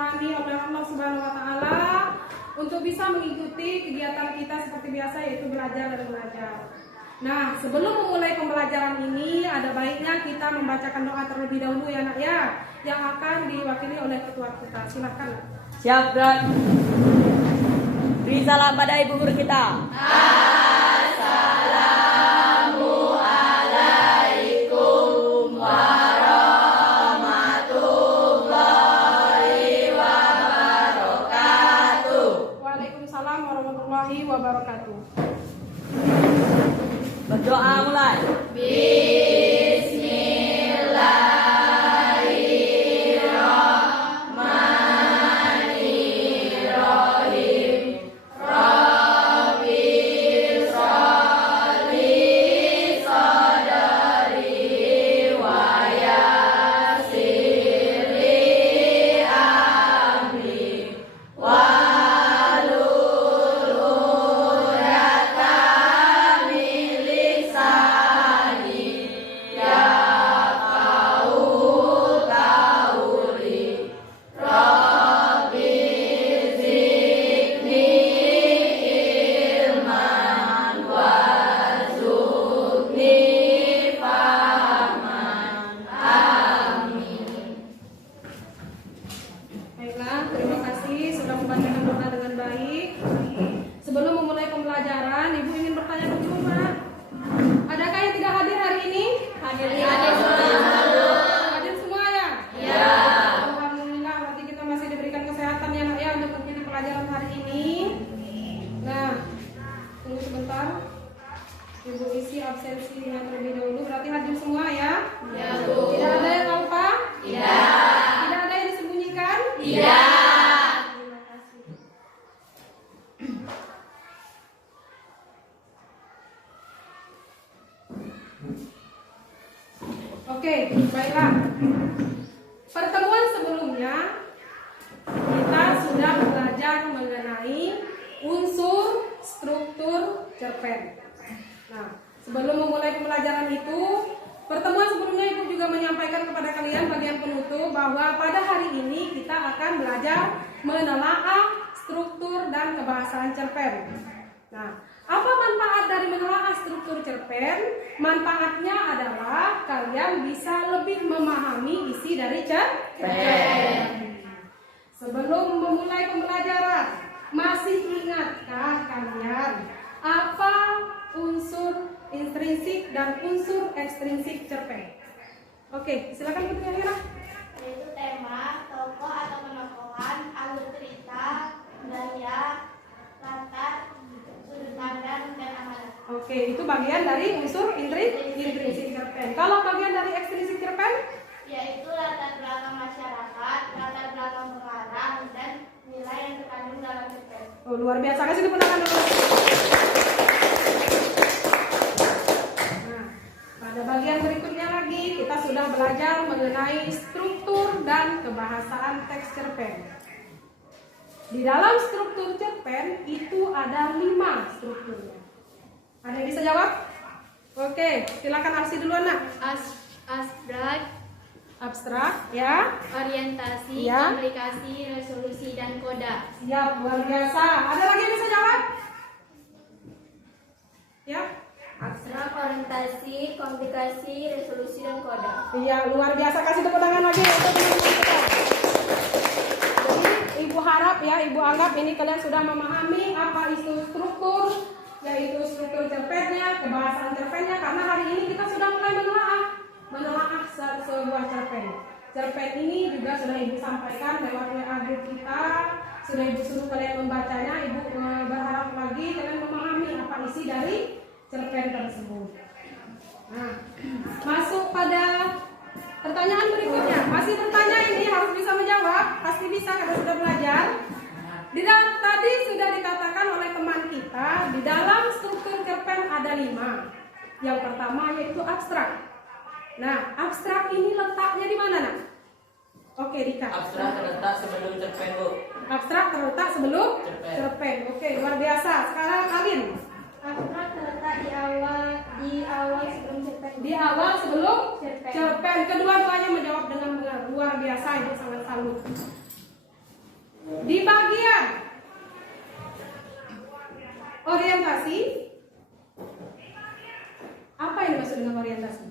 diberkati oleh Allah Subhanahu wa taala untuk bisa mengikuti kegiatan kita seperti biasa, yaitu belajar dan mengajar. Nah, sebelum memulai pembelajaran ini ada baiknya kita membacakan doa terlebih dahulu ya nak ya, yang akan diwakili oleh ketua kita. Silakan. Siap, Dan. Beri salam pada ibu guru kita. Assalamualaikum warahmatullahi wabarakatuh. Waalaikumsalam warahmatullahi wabarakatuh. Berdoa mulai. Oke, baiklah. Pertemuan sebelumnya kita sudah belajar mengenai unsur struktur cerpen. Nah, sebelum memulai pembelajaran itu, pertemuan sebelumnya Ibu juga menyampaikan kepada kalian bagian penutup bahwa pada hari ini kita akan belajar menelaah struktur dan kebahasaan cerpen. Nah, apa manfaat dari menelaah struktur cerpen? Manfaatnya adalah kalian bisa lebih memahami isi dari cerpen. Sebelum memulai pembelajaran, masih ingatkah kalian apa unsur intrinsik dan unsur ekstrinsik cerpen? Oke, silakan Ibu Yahira. Yaitu tema, tokoh atau penokohan, alur cerita, gaya, latar, sudut pandang, dan amanat. Oke, itu bagian dari unsur intrinsik cerpen. Kalau bagian dari ekstrinsik cerpen? Yaitu latar belakang masyarakat, latar belakang pengarang, dan nilai yang terkandung dalam cerpen. Oh, luar biasa. Kasih tepuk tangan dulu. Nah, pada bagian berikutnya lagi kita sudah belajar mengenai struktur dan kebahasaan teks cerpen. Di dalam struktur cerpen itu ada 5 strukturnya. Ada yang bisa jawab? Oke, silakan Arsi duluan nak. Abstrak, ya. Orientasi, Ya. komunikasi, resolusi, dan koda. Siap, luar biasa. Ada lagi yang bisa jawab? Ya. Abstrak, orientasi, komunikasi, resolusi, dan koda. Iya, luar biasa. Kasih tepuk tangan lagi untuk teman-teman kita. Jadi, Ibu harap ya, Ibu anggap ini kalian sudah memahami apa itu struktur, yaitu struktur cerpennya, kebahasaan cerpennya, karena hari ini kita sudah mulai menelaah sebuah cerpen. Cerpen ini juga sudah Ibu sampaikan lewat WA group kita, sudah Ibu suruh kalian membacanya. Ibu berharap lagi kalian memahami apa isi dari cerpen tersebut. Nah, masuk pada pertanyaan berikutnya. Masih bertanya ini harus bisa menjawab. Pasti bisa karena sudah belajar. Tadi sudah dikatakan oleh teman kita, di dalam struktur cerpen ada 5. Yang pertama yaitu abstrak. Nah, abstrak ini letaknya di mana nak? Oke, Dika. Abstrak terletak sebelum cerpen, Bu. Abstrak terletak sebelum cerpen. Oke, luar biasa. Sekarang Alin. Abstrak terletak di awal sebelum cerpen. Di awal sebelum cerpen. Kedua-duanya menjawab dengan benar. Luar biasa, Ibu sangat salut. orientasi. Apa yang dimaksud dengan orientasi?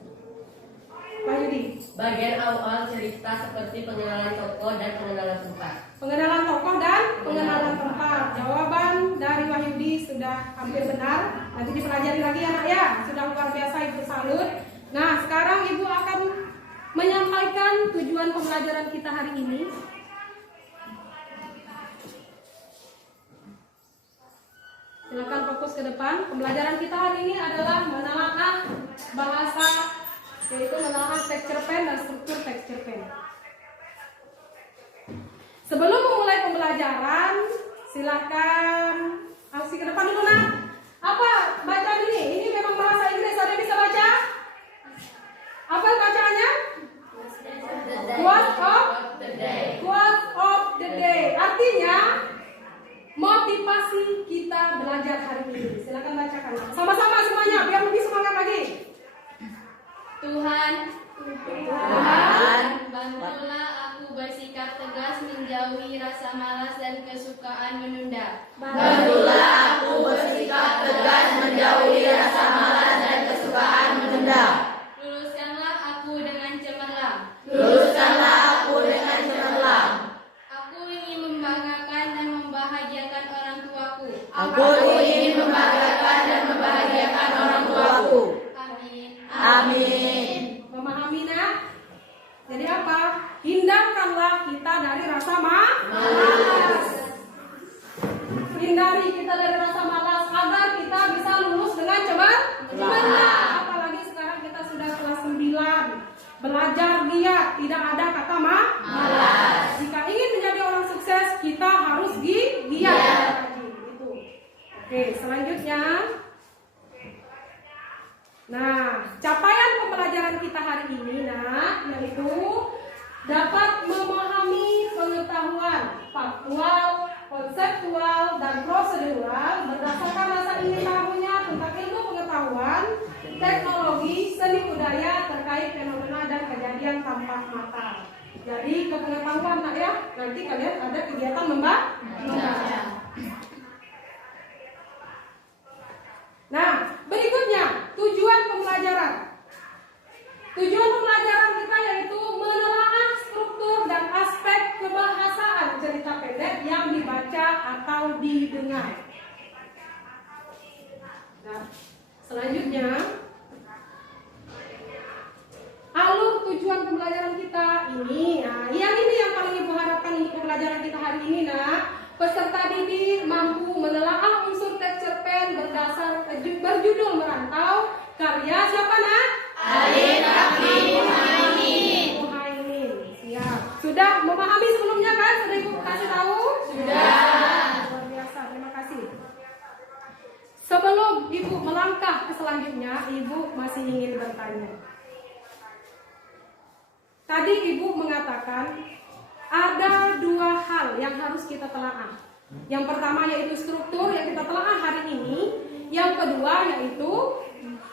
Pak Yudi. Bagian awal cerita seperti pengenalan tokoh dan pengenalan tempat. Pengenalan tokoh dan pengenalan tempat. Jawaban dari Wahyudi sudah hampir benar. Nanti dipelajari lagi ya nak ya. Sudah luar biasa, Ibu salut. Nah, sekarang Ibu akan menyampaikan tujuan pembelajaran kita hari ini. Silakan fokus ke depan. Pembelajaran kita hari ini adalah menelaah bahasa, yaitu menelaah teks cerpen dan struktur teks cerpen. Sebelum memulai pembelajaran, silakan aksi ke depan dulu nak. Apa bacaan ini? Ini memang bahasa Inggris. Ada yang bisa baca? Apa bacaannya? Quote of the day. Quote of the day. Artinya motivasi kita belajar hari ini. Silakan bacakan. Sama-sama semuanya biar lebih semangat lagi. Tuhan, bantulah aku bersikap tegas menjauhi rasa malas dan kesukaan menunda. Bantulah aku bersikap tegas menjauhi rasa malas dan kesukaan menunda. Luluskanlah aku dengan cemerlang. Luluskanlah aku dengan cemerlang. Aku ingin membanggakan dan membahagiakan orang tuaku. Aku ingin membanggakan dan membahagiakan orang tuaku. Amin. Amin. Memahami nak? Jadi apa? Hindarkanlah kita dari rasa malas. Hindari kita dari rasa malas agar kita bisa lulus dengan cemerlang. Apalagi sekarang kita sudah kelas 9. Belajar giat, tidak ada kata malas. Jika ingin menjadi orang sukses, kita harus giat. Gitu. Oke, selanjutnya. Nah, capaian pembelajaran kita hari ini nah, yaitu dapat memahami pengetahuan faktual, konseptual, dan prosedural berdasarkan rasa ingin tahunya tentang ilmu pengetahuan, teknologi, seni budaya terkait fenomena dan kejadian tanpa mata. Jadi kepengetahuan nak ya, nanti kalian ada kegiatan membaca. Nah, berikutnya tujuan pembelajaran. Tujuan pembelajaran kita yaitu menelaah struktur dan aspek kebahasaan cerita pendek yang dibaca atau didengar. Nah, selanjutnya alur tujuan pembelajaran kita ini. Nah, yang ini yang paling Ibu harapkan untuk pembelajaran kita hari ini nak. Peserta didik mampu menelaah unsur teks cerpen berdasar berjudul Merantau karya siapa nak? Alin Raffi Muhaimin. Siap. Sudah memahami sebelumnya kan? Sudah Ibu kasih tahu? Sudah. Luar biasa. Terima kasih. Sebelum Ibu melangkah ke selanjutnya, Ibu masih ingin bertanya. Tadi Ibu mengatakan ada dua hal yang harus kita telaah. Yang pertama yaitu struktur yang kita telaah hari ini. Yang kedua yaitu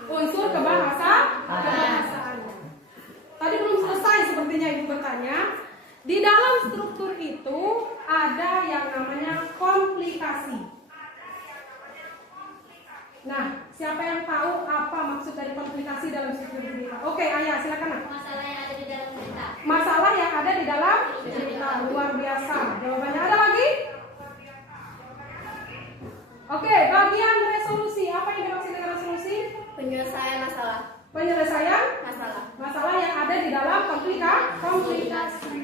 unsur kebahasaan. Tadi belum selesai sepertinya Ibu bertanya. Di dalam struktur itu ada yang namanya komplikasi. Nah, siapa yang tahu apa maksud dari komplikasi dalam struktur cerita? Oke, Ayah silakan. Masalah yang ada di dalam cerita. Masalah yang ada di dalam cerita. Luar biasa. Jawabannya ada lagi? Oke, bagian resolusi. Apa yang dimaksud dengan resolusi? Penyelesaian masalah. Penyelesaian Masalah. masalah yang ada di dalam komplikasi.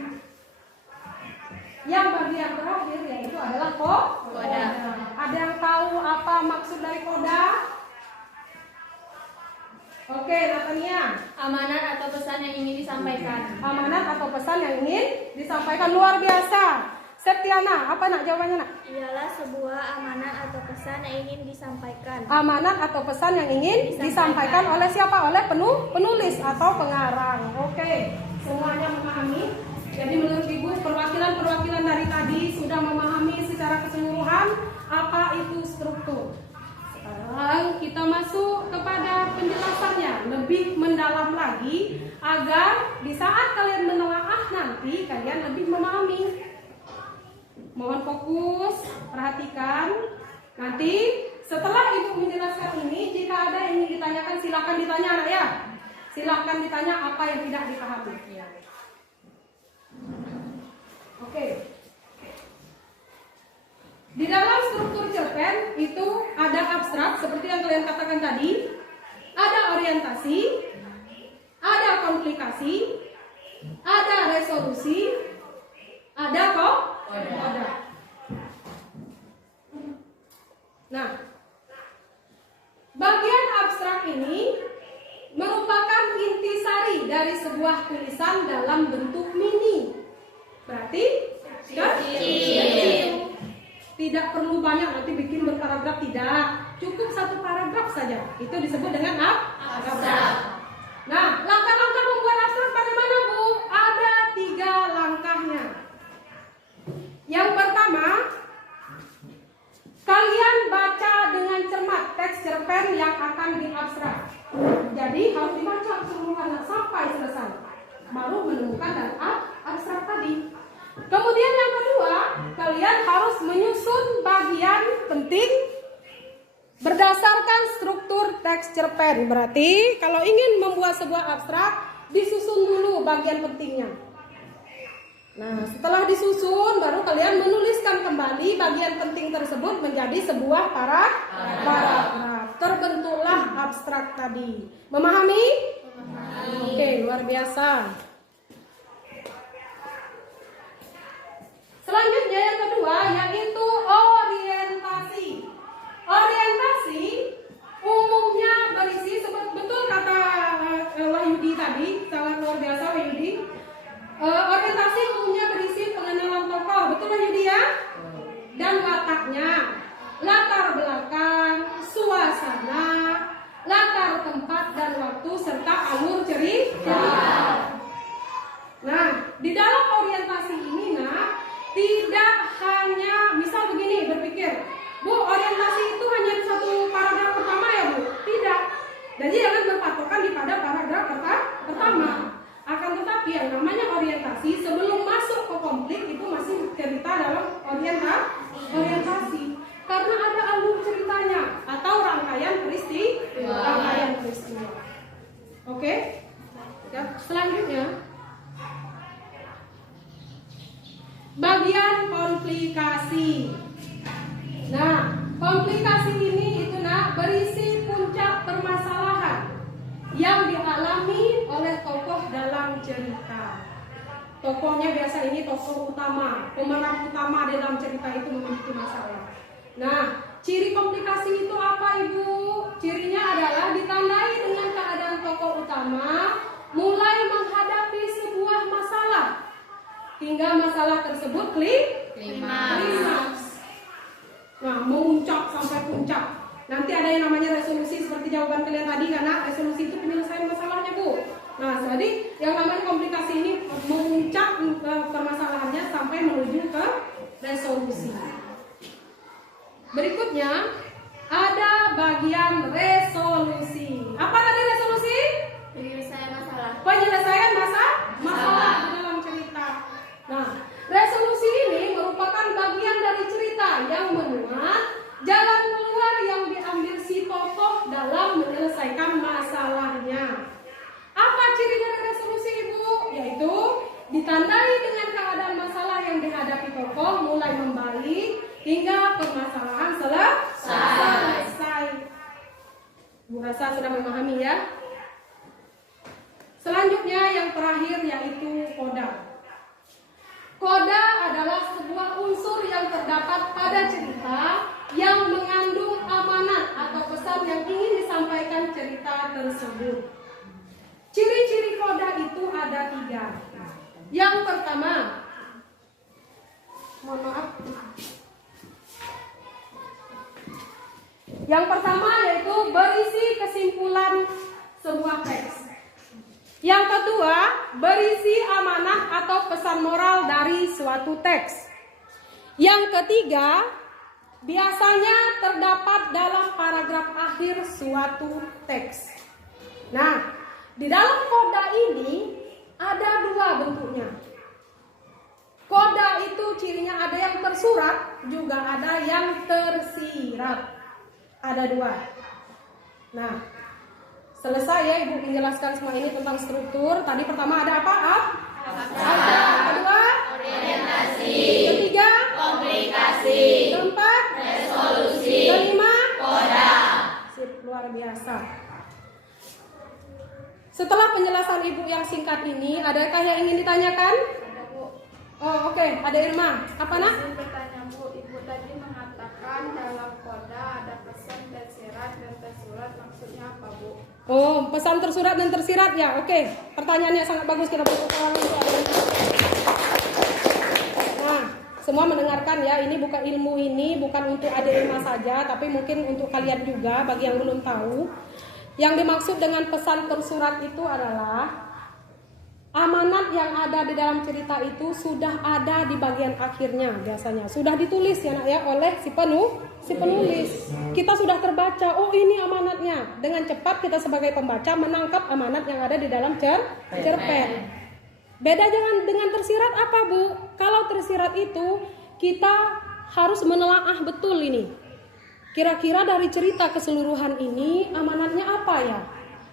Yang bagian terakhir yaitu adalah koda. Ada yang tahu apa maksud dari koda? Oke, Natania. Amanat atau pesan yang ingin disampaikan. Amanat atau pesan yang ingin disampaikan. Luar biasa. Septiana, apa nak jawabannya nak? Ialah sebuah amanat atau pesan yang ingin disampaikan. Amanat atau pesan yang ingin disampaikan oleh siapa? Oleh penulis atau pengarang. Oke, semuanya memahami. Jadi menurut Ibu perwakilan-perwakilan dari tadi sudah memahami secara keseluruhan apa itu struktur. Sekarang kita masuk kepada penjelasannya lebih mendalam lagi agar di saat kalian menelaah nanti kalian lebih memahami. Mohon fokus, perhatikan. Nanti Setelah Ibu menjelaskan ini, jika ada yang ingin ditanyakan silakan ditanya anak ya. Silakan ditanya apa yang tidak dipahami. Oke. Di dalam struktur cerpen itu ada abstrak seperti yang kalian katakan tadi, ada orientasi, ada komplikasi, ada resolusi, ada koda. Nah, bagian abstrak ini merupakan intisari dari sebuah tulisan dalam bentuk mini. Berarti kecil. Tidak perlu banyak nanti bikin berparagraf, tidak. Cukup satu paragraf saja. Itu disebut dengan abstrak. Nah, langkah-langkah membuat abstrak bagaimana, Bu? Ada 3 langkahnya. Yang pertama, kalian baca dengan cermat teks cerpen yang akan diabstrak. Jadi harus dibaca keseluruhan sampai selesai, baru menemukan dan abstrak tadi. Kemudian yang kedua, kalian harus menyusun bagian penting berdasarkan struktur teks cerpen. Berarti kalau ingin membuat sebuah abstrak, disusun dulu bagian pentingnya. Nah, setelah disusun, baru kalian menuliskan kembali bagian penting tersebut menjadi sebuah paragraf. Terbentuklah abstrak tadi. Memahami? Oke, luar biasa. Selanjutnya yang kedua yaitu orientasi. Orientasi umumnya berisi, betul kata Wahyudi tadi, sangat luar biasa Wahyudi. Orientasi umumnya berisi pengenalan tokoh, betul Wahyudi ya? Dan wataknya, latar belakang, suasana, latar tempat dan waktu serta alur cerita. Nah, di dalam orientasi ini tidak hanya, misal begini berpikir, Bu, orientasi itu hanya satu paragraf pertama ya Bu? Tidak. Jadi jangan berpatokan pada paragraf pertama. Akan tetapi yang namanya orientasi sebelum masuk ke konflik itu masih cerita dalam orientasi. Karena ada alur ceritanya atau rangkaian peristiwa. Oke? Ya, selanjutnya bagian komplikasi. Nah, komplikasi ini itu berisi puncak permasalahan yang dialami oleh tokoh dalam cerita. Tokohnya biasa ini tokoh utama, pemeran utama dalam cerita itu memiliki masalah. Nah, ciri komplikasi itu apa Ibu? Cirinya adalah ditandai dengan keadaan tokoh utama mulai menghadapi sebuah masalah hingga masalah tersebut klimaks. Nah, memuncak sampai puncak. Nanti ada yang namanya resolusi seperti jawaban kalian tadi, karena resolusi itu penyelesaian masalahnya Bu. Nah, jadi yang namanya komplikasi ini memuncak permasalahannya sampai menuju ke resolusi. Berikutnya ada bagian resolusi. Apa tadi resolusi? Penyelesaian masalah di dalam cerita. Nah, resolusi ini merupakan bagian dari cerita yang memuat jalan keluar yang diambil si tokoh dalam menyelesaikan masalahnya. Apa ciri dari resolusi Ibu? Yaitu ditandai dengan keadaan masalah yang dihadapi tokoh mulai membalik hingga permasalahan selesai. Bu rasa sudah memahami ya? Selanjutnya yang terakhir yaitu koda. Koda adalah sebuah unsur yang terdapat pada cerita yang mengandung amanat atau pesan yang ingin disampaikan cerita tersebut. Ciri-ciri koda itu ada 3. Yang pertama, mohon maaf. Yang pertama yaitu berisi kesimpulan sebuah teks. Yang kedua, berisi amanah atau pesan moral dari suatu teks. Yang ketiga, biasanya terdapat dalam paragraf akhir suatu teks. Nah, di dalam koda ini ada 2 bentuknya. Koda itu cirinya ada yang tersurat, juga ada yang tersirat. Ada 2. Nah, selesai ya Ibu menjelaskan semua ini tentang struktur. Tadi pertama ada apa? Abjad. Kedua? Orientasi. Ketiga? Komunikasi. Keempat? Resolusi. Kelima? Koda. Sip, luar biasa. Setelah penjelasan Ibu yang singkat ini, adakah yang ingin ditanyakan? Ada Bu. Oh, oke. Ada Irma. Apa nak? Izin bertanya Bu, Ibu tadi mengatakan dalam koda ada pesan tersirat dan tersurat, maksudnya apa Bu? Oh, pesan tersurat dan tersirat ya. Oke. Pertanyaannya sangat bagus, kita berpeluang. Nah, semua mendengarkan ya. Ini bukan ilmu ini bukan untuk adik Irma saja, tapi mungkin untuk kalian juga bagi yang belum tahu. Yang dimaksud dengan pesan tersurat itu adalah amanat yang ada di dalam cerita itu sudah ada di bagian akhirnya biasanya. Sudah ditulis ya nak ya oleh si penulis. Kita sudah terbaca, oh ini amanatnya. Dengan cepat kita sebagai pembaca menangkap amanat yang ada di dalam cerpen. Beda dengan tersirat apa Bu? Kalau tersirat itu kita harus menelaah betul ini. Kira-kira dari cerita keseluruhan ini amanatnya apa ya?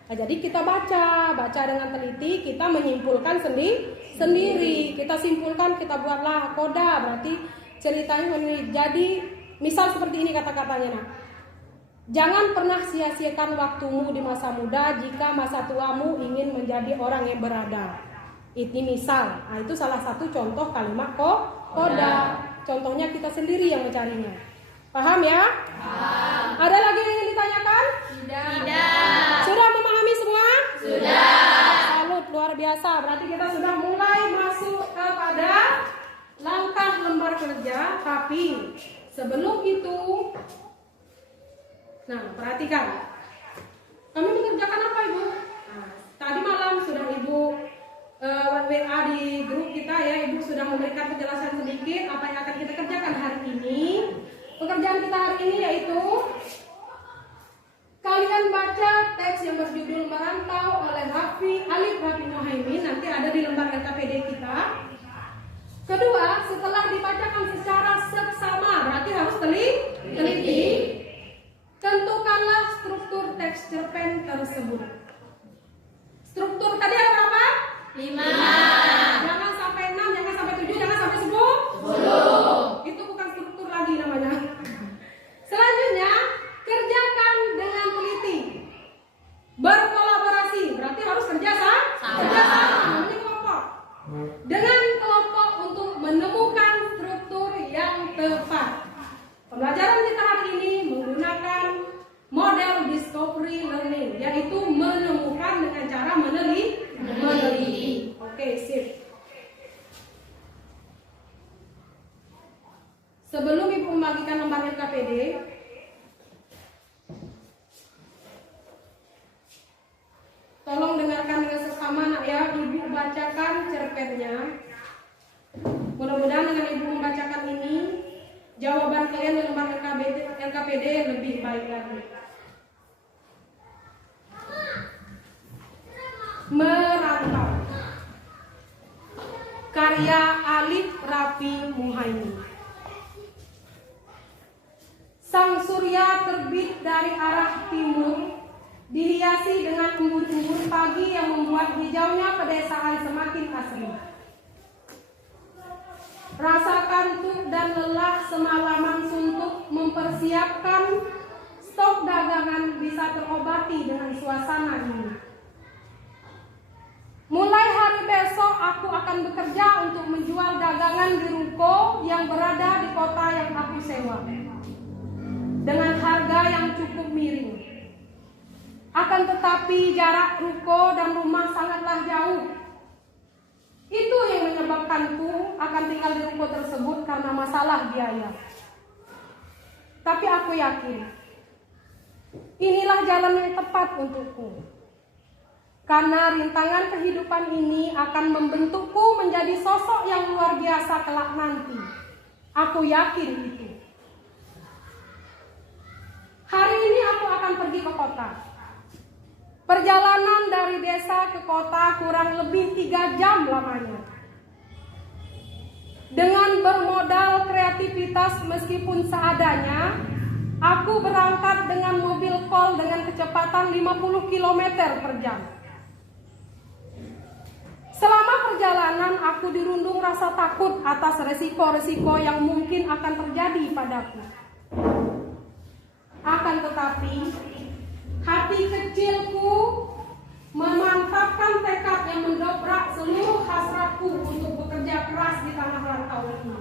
Nah, jadi kita baca dengan teliti, kita menyimpulkan sendiri. Kita simpulkan, kita buatlah koda, berarti ceritanya ini. Jadi misal seperti ini kata-katanya. Nah, jangan pernah sia-siakan waktumu di masa muda jika masa tuamu ingin menjadi orang yang berada. Ini misal, nah, itu salah satu contoh kalimat koda. Contohnya kita sendiri yang mencarinya. Paham ya? Paham. Ada lagi yang ingin ditanyakan? Tidak. Sudah memahami semua? Sudah. Salut, luar biasa. Berarti kita sudah mulai masuk kepada langkah lembar kerja. Tapi sebelum itu, nah perhatikan. Kami mengerjakan apa Ibu? Nah, tadi malam sudah Ibu WA di grup kita ya. Ibu sudah memberikan penjelasan sedikit apa yang akan kita kerjakan hari ini. Pekerjaan kita hari ini yaitu kalian baca teks yang berjudul Merantau oleh Alif Rafi Muhaimin, nanti ada di lembar LKPD kita. Kedua, setelah dibacakan secara seksama, berarti harus teliti. Tentukanlah struktur teks cerpen tersebut. Struktur tadi ada berapa? 5. Jangan sampai 6, jangan sampai 7, jangan sampai 10. Itu bukan struktur lagi namanya. Selanjutnya, kerjakan dengan teliti. Berkolaborasi, berarti harus kerja sama. Namanya kelompok. Dengan kelompok untuk menemukan struktur yang tepat. Pembelajaran kita hari ini menggunakan model discovery learning, yaitu menemukan dengan cara meneliti. Oke, sip. Sebelum Ibu membagikan lembar LKPD, tolong dengarkan dengan seksama nak ya. Ibu bacakan cerpennya. Mudah-mudahan dengan Ibu membacakan ini, jawaban kalian di lembar LKPD lebih baik lagi. Merantau, karya Alif Rafi Muhaimin. Sang surya terbit dari arah timur, dihiasi dengan embun-embun pagi yang membuat hijaunya pedesaan semakin asri. Rasa kantuk dan lelah semalaman suntuk mempersiapkan stok dagangan bisa terobati dengan suasana ini. Mulai hari besok aku akan bekerja untuk menjual dagangan di ruko yang berada di kota yang aku sewa. Dengan harga yang cukup miring. Akan tetapi jarak ruko dan rumah sangatlah jauh. Itu yang menyebabkanku akan tinggal di ruko tersebut karena masalah biaya. Tapi aku yakin inilah jalan yang tepat untukku. Karena rintangan kehidupan ini akan membentukku menjadi sosok yang luar biasa kelak nanti. Aku yakin itu. Hari ini aku akan pergi ke kota. Perjalanan dari desa ke kota kurang lebih 3 jam lamanya. Dengan bermodal kreativitas meskipun seadanya, Aku berangkat dengan mobil kol dengan kecepatan 50 km per jam. Selama perjalanan aku dirundung rasa takut atas resiko-resiko yang mungkin akan terjadi padaku. Akan tetapi, hati kecilku memantapkan tekad yang mendobrak seluruh hasratku untuk bekerja keras di tanah rantau ini.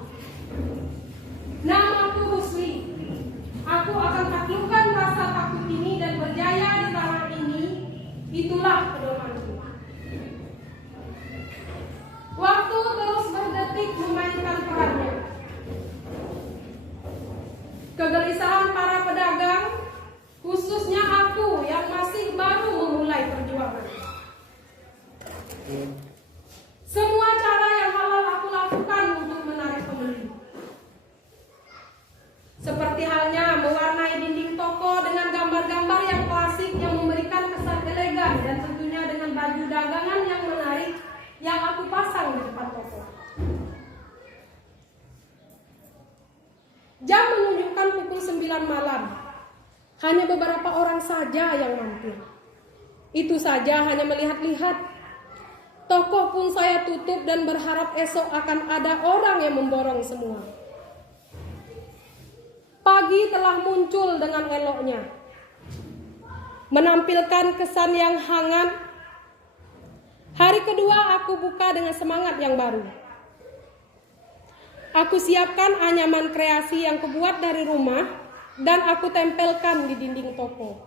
Namaku Rusli. Aku akan taklukkan rasa takut ini dan berjaya di tanah ini. Itulah pedomanku. Waktu terus berdetik memainkan perannya. Kegelisahan para pedagang, khususnya aku yang masih baru memulai perjuangan. Semua cara yang halal aku lakukan untuk menarik pembeli. Seperti halnya mewarnai dinding toko dengan gambar-gambar yang klasik yang memberikan kesan elegan dan tentunya dengan baju dagangan yang menarik yang aku pasang di depan toko. Jam menunjukkan pukul 9 malam. Hanya beberapa orang saja yang mampir. Itu saja hanya melihat-lihat. Toko pun saya tutup dan berharap esok akan ada orang yang memborong semua. Pagi telah muncul dengan eloknya. Menampilkan kesan yang hangat. Hari kedua aku buka dengan semangat yang baru. Aku siapkan anyaman kreasi yang kubuat dari rumah dan aku tempelkan di dinding toko.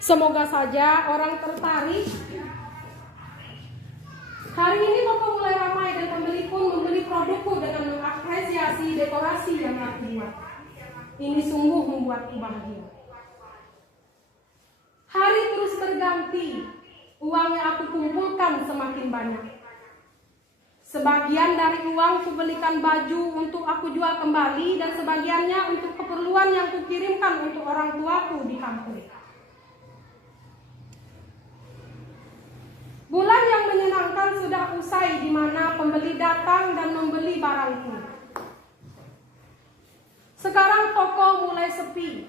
Semoga saja orang tertarik. Hari ini toko mulai ramai dan pembeli pun membeli produkku dengan mengapresiasi dekorasi yang aku buat. Ini sungguh membuatku bahagia. Hari terus berganti. Uang yang aku kumpulkan semakin banyak. Sebagian dari uang kubelikan baju untuk aku jual kembali dan sebagiannya untuk keperluan yang kukirimkan untuk orang tuaku di kampung. Bulan yang menyenangkan sudah usai di mana pembeli datang dan membeli barangku. Sekarang toko mulai sepi.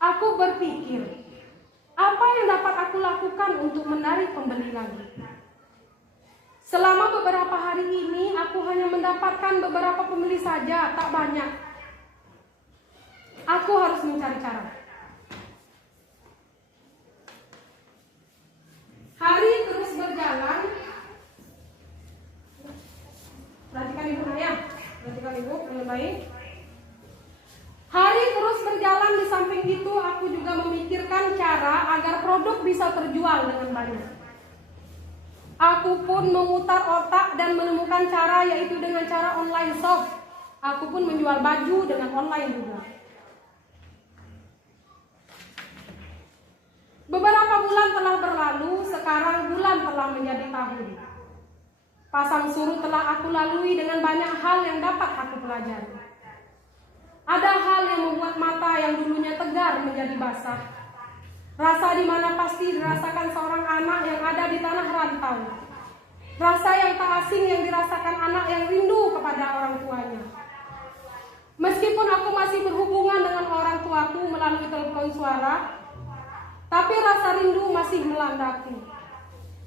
Aku berpikir, apa yang dapat aku lakukan untuk menarik pembeli lagi? Selama beberapa hari ini, aku hanya mendapatkan beberapa pembeli saja, tak banyak. Aku harus mencari cara. Hari terus berjalan. Perhatikan ibu Naya, perhatikan ibu dengan baik. Hari terus berjalan, di samping itu aku juga memikirkan cara agar produk bisa terjual dengan banyak. Aku pun memutar otak dan menemukan cara, yaitu dengan cara online shop. Aku pun menjual baju dengan online juga. Beberapa bulan telah berlalu, sekarang bulan telah menjadi tahun. Pasang surut telah aku lalui dengan banyak hal yang dapat aku pelajari. Ada hal yang membuat mata yang dulunya tegar menjadi basah. Rasa di mana pasti dirasakan seorang anak yang ada di tanah rantau. Rasa yang tak asing yang dirasakan anak yang rindu kepada orang tuanya. Meskipun aku masih berhubungan dengan orang tuaku melalui telepon suara, tapi rasa rindu masih melandaku.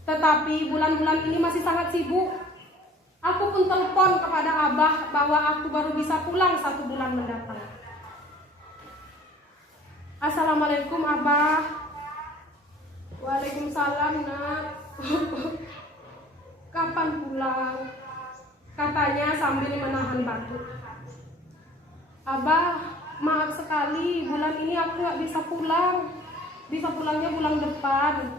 Tetapi bulan-bulan ini masih sangat sibuk. Aku pun telepon kepada Abah bahwa aku baru bisa pulang 1 bulan mendatang. Assalamualaikum Abah. Waalaikumsalam nak. Kapan pulang? Katanya sambil menahan batuk. Abah, maaf sekali, bulan ini aku gak bisa pulang. Bisa pulangnya bulan depan.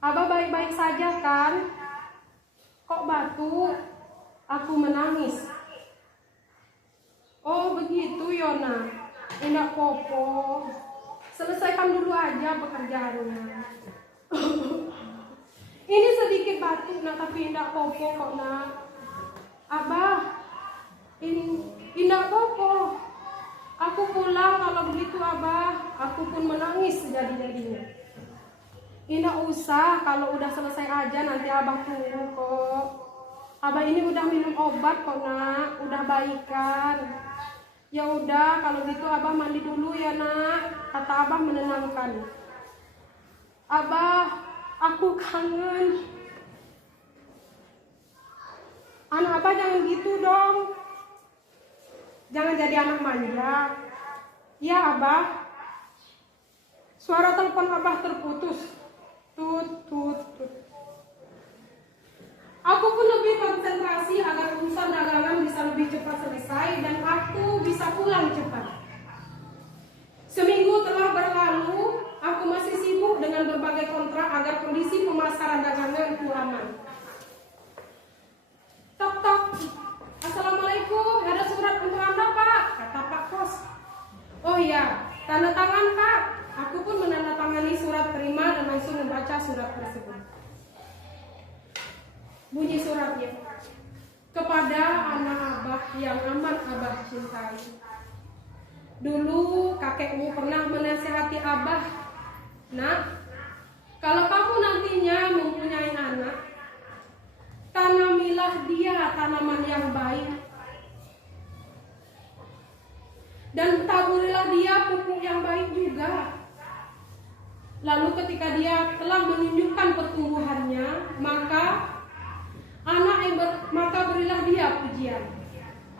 Abah baik-baik saja kan? Kok batuk? Aku menangis. Oh begitu Yona. Indah popo. Selesaikan dulu aja pekerjaannya. Ini sedikit batuk nak, tapi indah popo kok nak. Abah, indah popo. Aku pulang kalau begitu Abah. Aku pun menangis sejadi-jadinya. Indah usah, kalau udah selesai aja nanti Abah tunggu kok. Abah ini udah minum obat kok nak, udah baikan. Ya udah, kalau gitu Abah mandi dulu ya nak, kata Abah menenangkan. Abah, aku kangen. Anak Abah jangan gitu dong. Jangan jadi anak manja. Ya Abah. Suara telepon Abah terputus. Tut, tut, tut. Aku pun lebih konsentrasi agar urusan dagangan bisa lebih cepat selesai dan aku bisa pulang cepat. Seminggu telah berlalu, aku masih sibuk dengan berbagai kontrak agar kondisi pemasaran daganganku aman. Tok tok, assalamualaikum, ada surat untuk Anda Pak, kata Pak Kos. Oh iya, tanda tangan Pak. Aku pun menandatangani surat terima dan langsung membaca surat tersebut. Bunyi suratnya, kepada anak Abah yang amat Abah cintai. Dulu kakekmu pernah menasihati Abah, nak, kalau kamu nantinya mempunyai anak, tanamilah dia tanaman yang baik dan taburilah dia pupuk yang baik juga. Lalu ketika dia telah menunjukkan pertumbuhannya, maka berilah dia pujian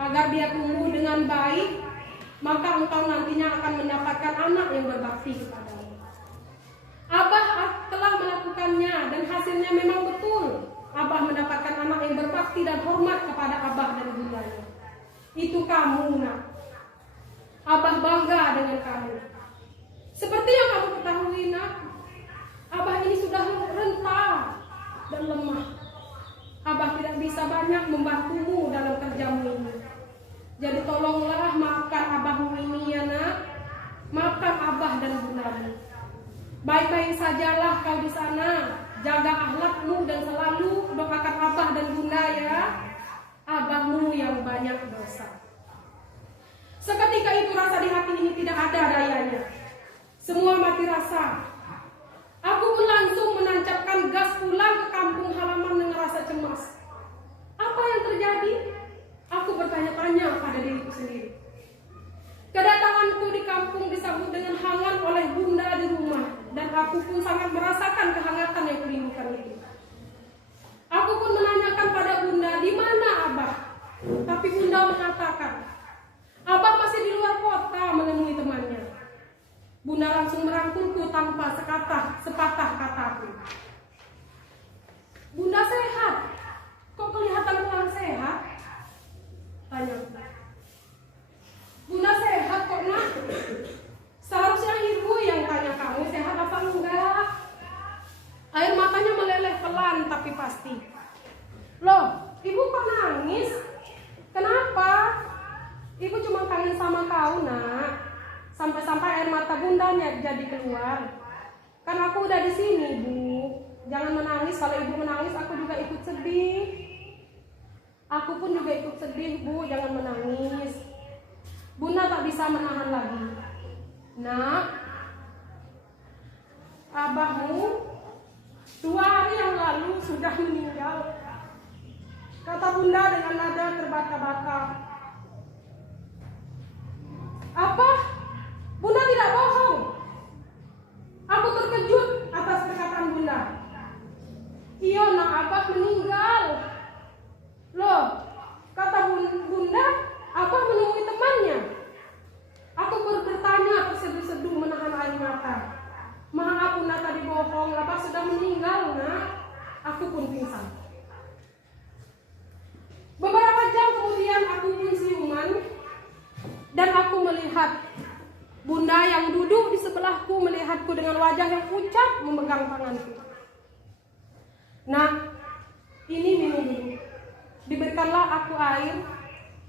agar dia tumbuh dengan baik, maka engkau nantinya akan mendapatkan anak yang berbakti kepadamu. Abah telah melakukannya dan hasilnya memang betul. Abah mendapatkan anak yang berbakti dan hormat kepada Abah dan bundanya. Itu kamu nak. Abah bangga dengan kamu. Seperti yang kamu ketahui nak, Abah ini sudah renta dan lemah. Abah tidak bisa banyak membantumu dalam kerjamu ini. Jadi tolonglah maafkan Abahmu ini ya nak. Maafkan Abah dan bundamu. Baik-baik sajalah kau di sana. Jaga akhlakmu dan selalu doakan Abah dan bunda ya. Abahmu yang banyak dosa. Seketika itu rasa di hati ini tidak ada dayanya. Semua mati rasa. Aku pun langsung menancapkan gas pulang ke kampung halaman dengan rasa cemas. Apa yang terjadi? Aku bertanya-tanya pada diriku sendiri. Kedatanganku di kampung disambut dengan hangat oleh bunda di rumah, dan aku pun sangat merasakan kehangatan yang kurindukan itu. Aku pun menanyakan pada bunda, di mana Abah? Tapi bunda mengatakan, Abah masih di luar kota menemui temannya. Bunda langsung merangkulku tanpa sepatah kataku. Bunda sehat? Kok kelihatan kurang sehat? Tanya. Bunda sehat kok nak? Seharusnya ibu yang tanya kamu sehat apa enggak. Air matanya meleleh pelan tapi pasti. Loh, ibu kok nangis? Kenapa? Ibu cuma kangen sama kau nak. Sampai-sampai air mata bundanya jadi keluar. Kan aku udah di sini, Bu. Jangan menangis. Kalau ibu menangis, aku juga ikut sedih. Aku pun juga ikut sedih, Bu. Jangan menangis. Bunda tak bisa menahan lagi. Nak, Abahmu 2 hari yang lalu sudah meninggal, kata bunda dengan nada terbata-bata. Apa? Bunda tidak bohong. Aku terkejut atas perkataan bunda. Iya nak, Abah meninggal. Loh, kata bunda, Abah menemui temannya. Aku bertanya terseduh-seduh menahan air mata. Maaf bunda tadi bohong, Abah sudah meninggal nak. Aku pun pingsan. Beberapa jam kemudian aku pun siuman dan aku melihat bunda yang duduk di sebelahku melihatku dengan wajah yang pucat memegang tanganku. Nah, ini minum dulu. Diberikanlah aku air.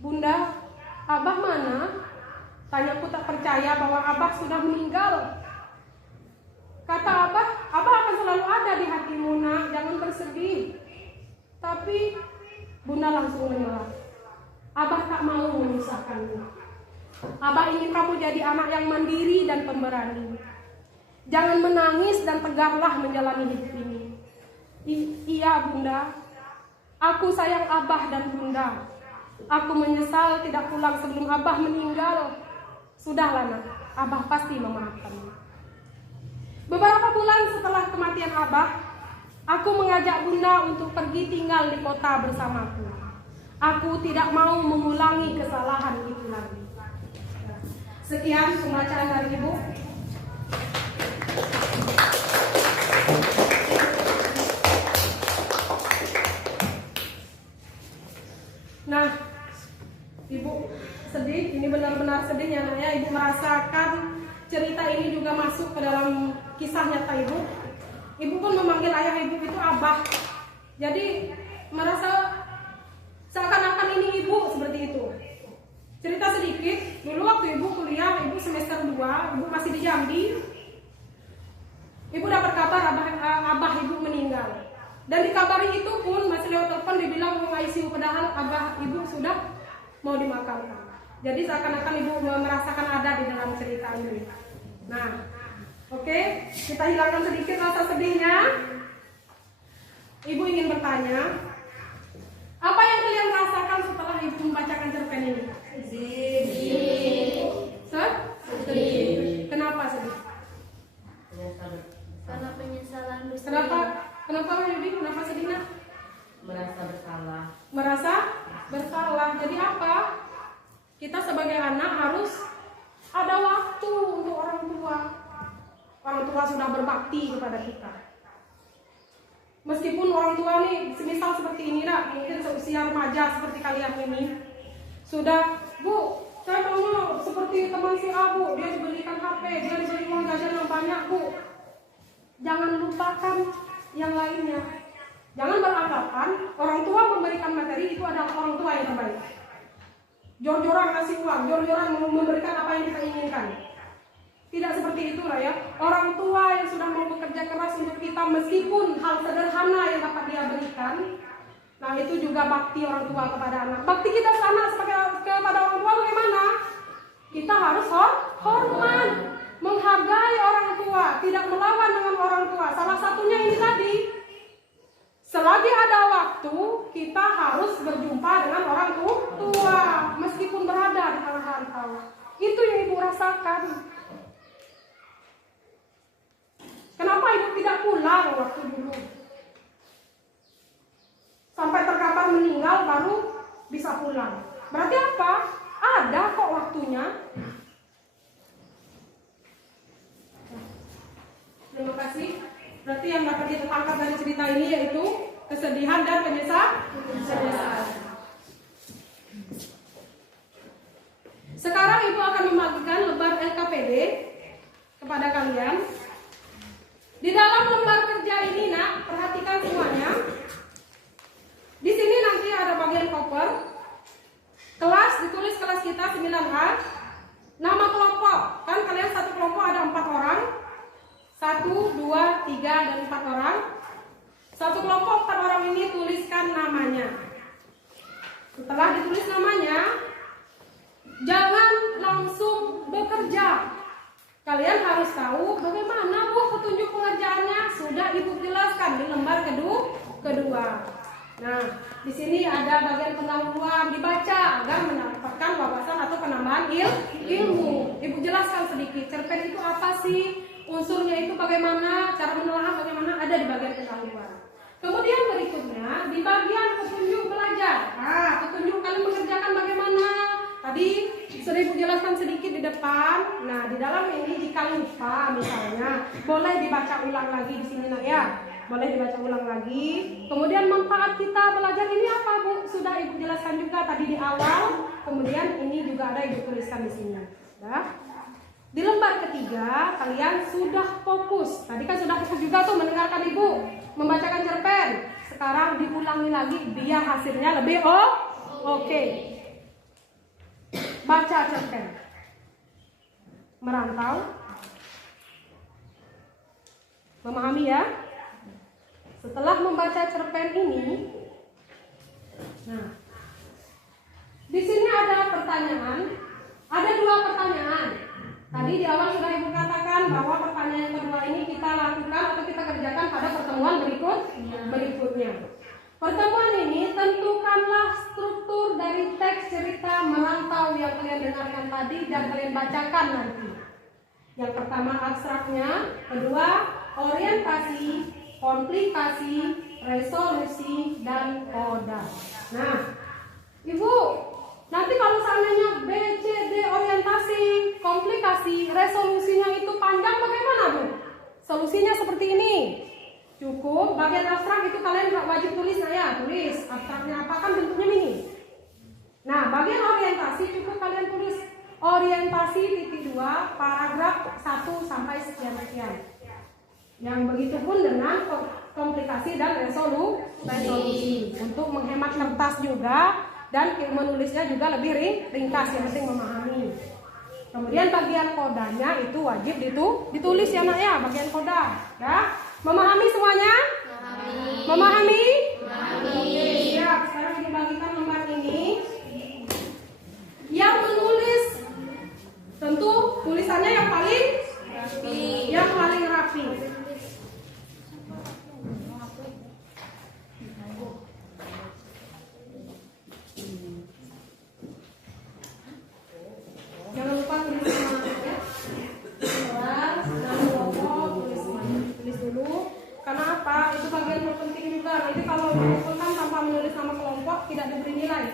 Bunda, Abah mana? Tanyaku tak percaya bahwa Abah sudah meninggal. Kata Abah akan selalu ada di hatimu nak, jangan bersedih. Tapi bunda langsung menyela. Abah tak mau memisahkanmu. Abah ingin kamu jadi anak yang mandiri dan pemberani. Jangan menangis dan tegaklah menjalani hidup ini. Iya bunda, aku sayang Abah dan bunda. Aku menyesal tidak pulang sebelum Abah meninggal. Sudahlah nak, Abah pasti memaafkanmu. Beberapa bulan setelah kematian Abah, aku mengajak Bunda untuk pergi tinggal di kota bersamaku. Aku tidak mau mengulangi kesalahan itu lagi. Sekian pembacaan dari Ibu. Nah, Ibu sedih, ini benar-benar sedih ya nak ya. Ibu merasakan cerita ini juga masuk ke dalam kisah nyata Ibu. Ibu pun memanggil ayah Ibu itu Abah. Jadi merasa seakan-akan ini Ibu seperti itu. Cerita sedikit, dulu waktu Ibu kuliah, Ibu semester 2, Ibu masih di Jambi. Ibu dapat kabar Abah Ibu meninggal. Dan dikabari itu pun masih lewat telepon dibilang mau ICU, padahal Abah Ibu sudah mau dimakamkan. Jadi seakan-akan Ibu merasakan ada di dalam cerita ini. Nah, oke, kita hilangkan sedikit rasa sedihnya. Ibu ingin bertanya, apa yang kalian rasakan setelah Ibu membacakan cerpen ini? Sedih. Kenapa sedih? Karena penyesalan dosa. Kenapa Yudi? Kenapa sedih nak? Merasa bersalah. Merasa bersalah. Jadi apa? Kita sebagai anak harus ada waktu untuk orang tua. Orang tua sudah berbakti kepada kita. Meskipun orang tua nih, semisal seperti ini nak, mungkin seusia remaja seperti kalian ini, sudah, Bu, saya mau seperti teman si A, Bu, dia dibelikan HP, dia dibeli uang jajan yang banyak, Bu. Jangan lupakan yang lainnya. Jangan beranggapan orang tua memberikan materi itu adalah orang tua yang terbaik. Jor-joran kasih uang, jor-joran memberikan apa yang kita inginkan. Tidak seperti itu lah ya. Orang tua yang sudah mau bekerja keras untuk kita, meskipun hal sederhana yang dapat dia berikan, nah itu juga bakti orang tua kepada anak. Bakti kita anak kepada orang tua bagaimana? Kita harus hormat, menghargai orang tua, tidak melawan dengan orang tua. Salah satunya ini tadi, selagi ada waktu kita harus berjumpa dengan orang tua, meskipun berada di tengah rantau. Itu yang Ibu rasakan. Kenapa Ibu tidak pulang waktu dulu? Sampai terkapar meninggal baru bisa pulang. Berarti apa? Ada kok waktunya. Terima kasih. Berarti yang dapat kita tangkap dari cerita ini yaitu kesedihan dan penyesalan. Sekarang Ibu akan membagikan lembar LKPD kepada kalian. Di dalam lembar kerja ini nak, perhatikan semuanya. Di sini nanti ada bagian koper. Kelas, ditulis kelas kita 9A. Nama kelompok, kan kalian satu kelompok ada 4 orang. 1, 2, 3, dan 4 orang. Satu kelompok 4 orang ini tuliskan namanya. Setelah ditulis namanya, jangan langsung bekerja. Kalian harus tahu bagaimana Bu petunjuk pengerjaannya. Sudah Ibu jelaskan di lembar kedua. Nah, di sini ada bagian pendahuluan, dibaca agar mendapatkan wawasan atau penambahan ilmu. Ibu jelaskan sedikit, cerpen itu apa sih? Unsurnya itu bagaimana? Cara menelaah bagaimana? Ada di bagian pendahuluan. Kemudian berikutnya di bagian petunjuk belajar. Nah, petunjuk kalian mengerjakan bagaimana? Tadi sudah Ibu jelaskan sedikit di depan. Nah, di dalam ini jika lupa misalnya, boleh dibaca ulang lagi di sini nak ya. Boleh dibaca ulang lagi. Kemudian manfaat kita belajar ini apa Bu? Sudah Ibu jelaskan juga tadi di awal. Kemudian ini juga ada Ibu tuliskan di sini. Nah, di lembar ketiga kalian sudah fokus. Tadi kan sudah fokus juga tuh mendengarkan Ibu membacakan cerpen. Sekarang diulangi lagi biar hasilnya lebih oke. Baca cerpen. Merantau. Memahami ya? Setelah membaca cerpen ini, nah, di sini ada pertanyaan, ada 2 pertanyaan. Tadi di awal sudah Ibu katakan bahwa pertanyaan yang kedua ini kita lakukan atau kita kerjakan pada pertemuan berikutnya. Pertemuan ini tentukanlah struktur dari teks cerita merantau yang kalian dengarkan tadi dan kalian bacakan nanti. Yang pertama abstraknya, kedua orientasi, komplikasi, resolusi, dan koda. Nah, Ibu, nanti kalau seandainya B, C, D orientasi, komplikasi, resolusinya itu panjang bagaimana Bu? Solusinya seperti ini. Cukup bagian abstrak itu kalian wajib tulis ya, tulis abstraknya apa kan bentuknya mini. Nah, bagian orientasi cukup kalian tulis orientasi titik 2 paragraf 1 sampai sekian. Yang begitu pun dengan komplikasi dan resolusi untuk menghemat kertas juga dan menulisnya juga lebih ringkas, yang penting memahami. Kemudian bagian kodanya itu wajib ditulis ya nak ya, bagian koda ya. Memahami semuanya? Memahami? Siap, sekarang dibagikan lembar ini. Yang menulis tentu tulisannya yang paling rapi. Jangan lupa tulis semuanya. Kelas, nama kelompok, tulis semuanya. Tulis dulu. Karena apa? Itu bagian terpenting juga. Nanti kalau mengumpulkan tanpa menulis nama kelompok tidak diberi nilai.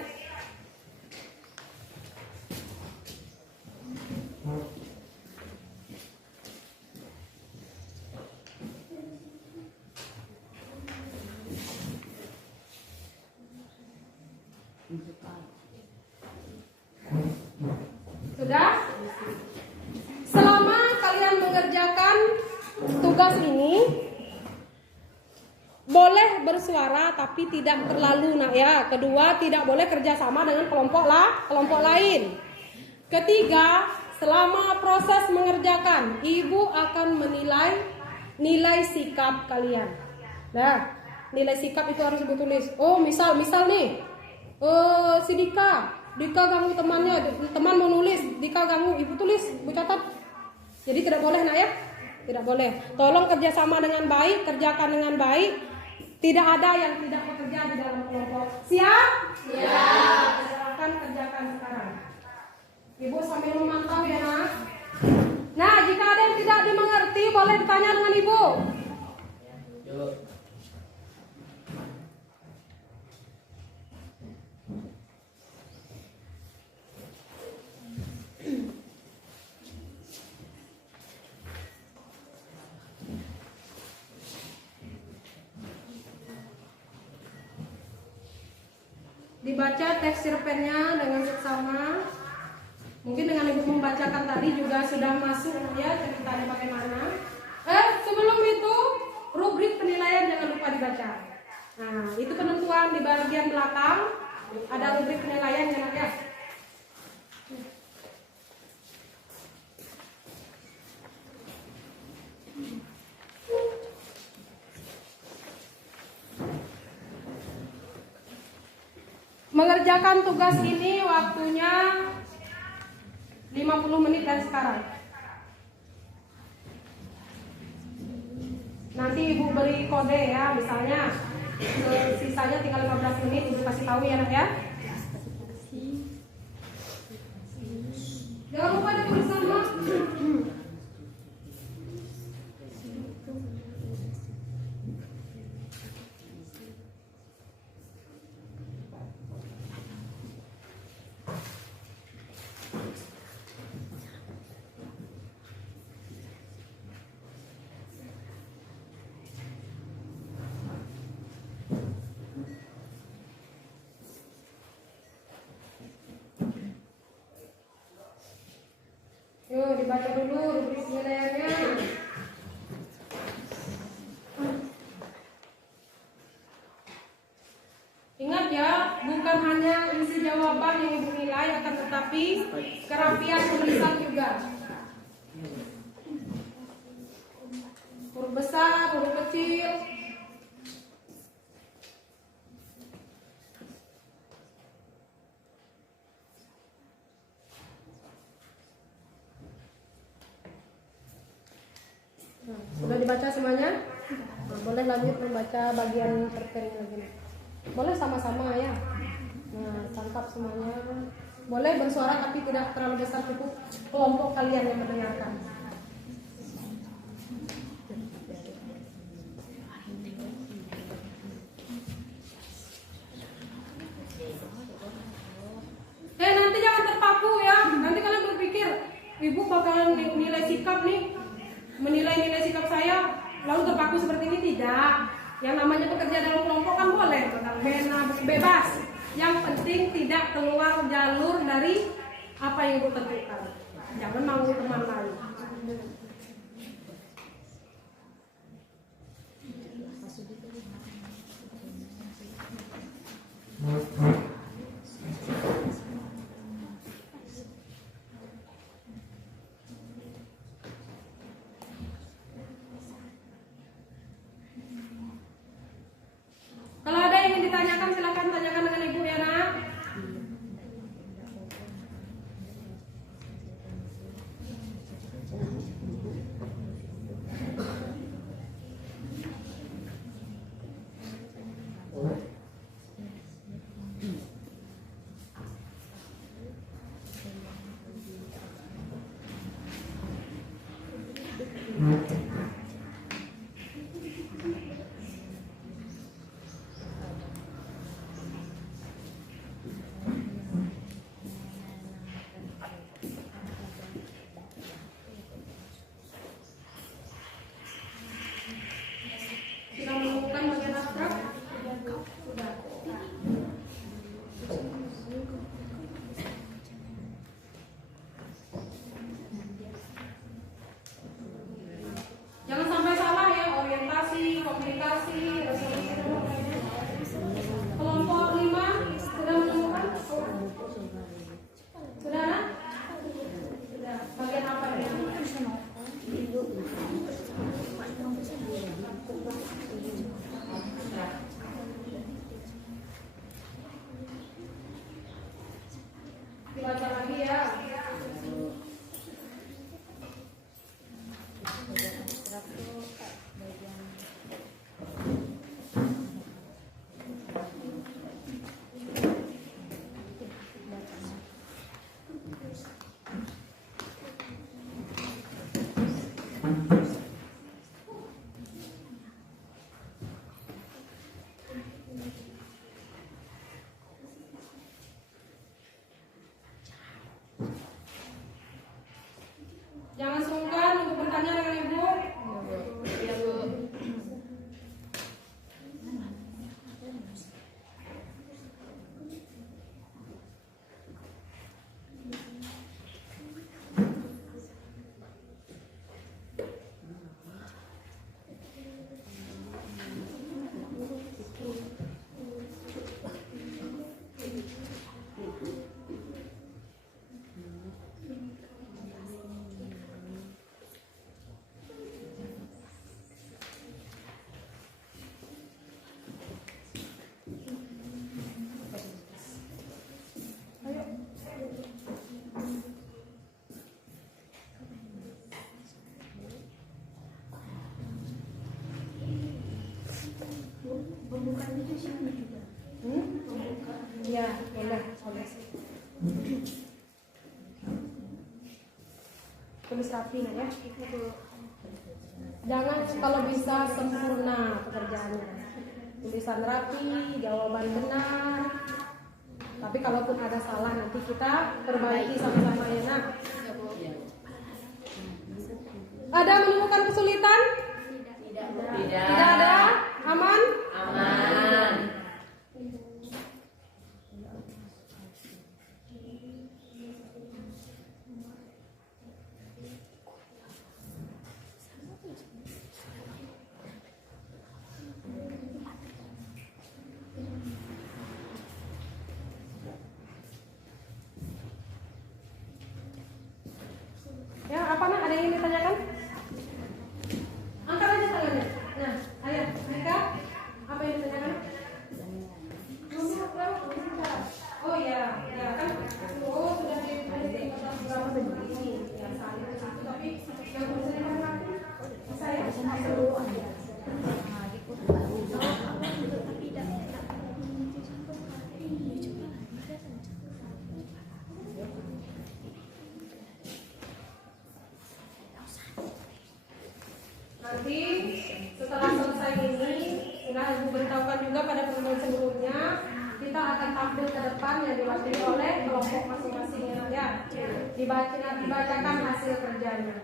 Sudah? Selama kalian mengerjakan tugas ini, boleh bersuara tapi tidak terlalu nak ya. Kedua, tidak boleh kerjasama dengan kelompok lain. Ketiga, selama proses mengerjakan, ibu akan menilai nilai sikap kalian. Nah, nilai sikap itu harus ibu tulis. Oh, misal nih, si Dika ganggu temannya, teman mau nulis, Dika ganggu, ibu tulis, ibu catat. Jadi tidak boleh nak ya, tidak boleh. Tolong kerjasama dengan baik, kerjakan dengan baik. Tidak ada yang tidak bekerja di dalam kelompok. Siap? Siap. Silakan kerjakan sekarang. Ibu sambil memantau ya nak. Nah, jika ada yang tidak dimengerti, boleh ditanya dengan ibu. Dibaca teks cerpennya dengan seksama. Mungkin dengan ibu membacakan tadi juga sudah masuk ya ceritanya bagaimana. Sebelum itu rubrik penilaian jangan lupa dibaca. Nah, itu penentuan di bagian belakang ada rubrik penilaian jangan ya. Mengerjakan tugas ini waktunya 50 menit dari sekarang. Nanti ibu beri kode ya, misalnya sisanya tinggal 15 menit, ibu kasih tahu ya nak ya. Jangan lupa ditulis nama. Yuk dibaca dulu rubrik penilaiannya. Ingat ya, bukan hanya isi jawaban yang ibu nilai, akan tetapi kerapian tulisan juga. Huruf besar, huruf kecil. Sudah dibaca semuanya? Nah, boleh lanjut membaca bagian cerpen lagi. Boleh sama-sama ya. Nah, tangkap semuanya. Boleh bersuara tapi tidak terlalu besar, cukup kelompok kalian yang mendengarkan. Nanti jangan terpaku ya. Nanti kalian berpikir, ibu bakalan nilai sikap nih, menilai sikap saya, lalu terpaku seperti ini. Tidak. Yang namanya bekerja dalam kelompok kan boleh, bebas. Yang penting tidak keluar jalur dari apa yang ibu tentukan. Jangan mau teman lain. Kalau ada yang ingin ditanyakan, silakan tanyakan dengan ibu ya nak. Sudah menemukan bagian abstrak? Sudah. Jangan sampai salah ya, orientasi, komunikasi, resolusi dan lain-lainnya. Kelompok 5 sudah menemukan? Sudah nak? Sudah. Bagian apa ya? Dibaca lagi ya. Jangan sungkan untuk bertanya dengan ibu. Ya Bu. Ya, boleh. Tulis rapi ya. Jangan kalau bisa sempurna pekerjaannya. Tulisan rapi, jawaban benar. Tapi kalaupun ada salah nanti kita perbaiki sama-sama ya nak. Ada menemukan kesulitan? Tidak. Tidak ada? Aman? Aman. Ya, apa nak? Ada yang ingin ditanyakan? Angkat aja tangannya. Nah, ayo. beritahukan juga pada pertemuan sebelumnya, kita akan tampil ke depan yang diwakili oleh kelompok masing-masing ya. Dibacakan hasil kerjanya.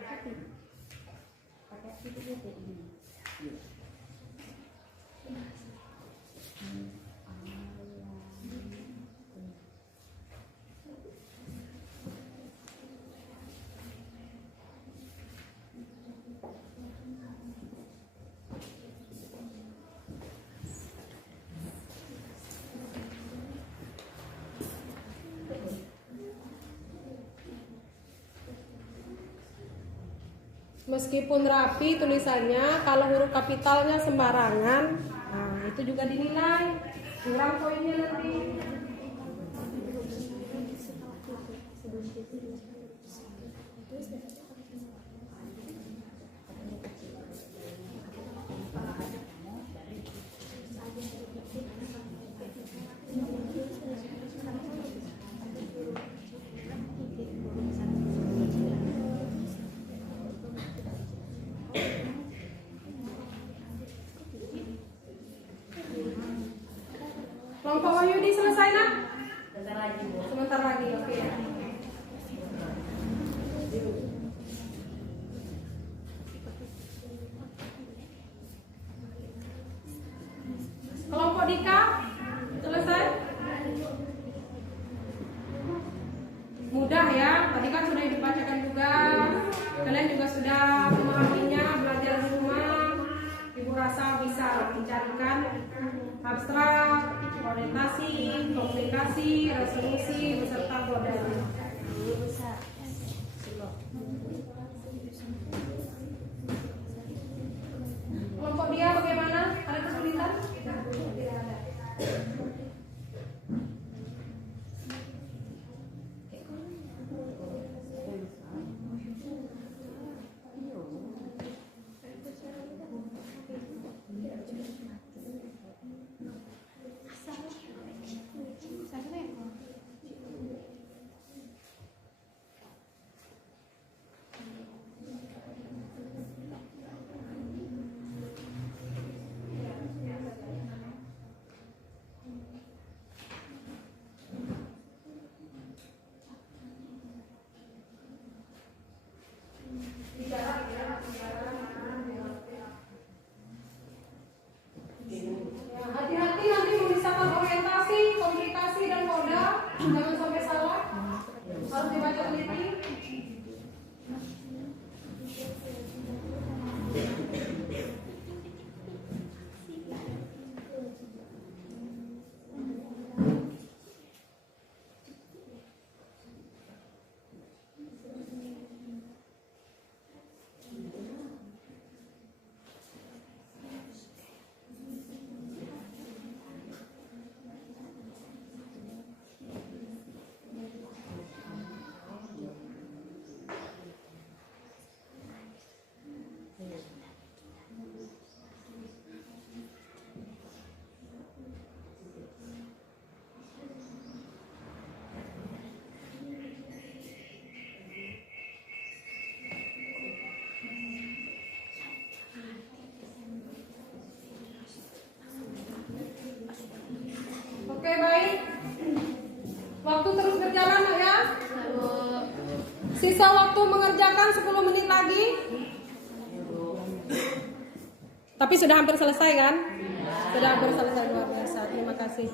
Meskipun rapi tulisannya, kalau huruf kapitalnya sembarangan, nah itu juga dinilai, kurang poinnya nanti. Kelompok Wahyudi selesai nak? Sebentar lagi, oke. Kelompok Dika selesai? Mudah ya, tadi kan sudah dibacakan juga. Kalian juga sudah memahaminya, belajar di rumah. Ibu rasa bisa dicarikan abstrak, orientasi, komunikasi, resolusi, beserta kodenya. Kelompok dia bagaimana? Ada kesulitan? Tidak ada. Hati-hati nanti memisahkan orientasi, komunikasi dan koda, jangan sampai salah. Harus dibaca teliti. Oke, baik. Waktu terus berjalan ya. Sisa waktu mengerjakan 10 menit lagi. Tapi sudah hampir selesai kan? Sudah hampir selesai, luar biasa. Terima kasih.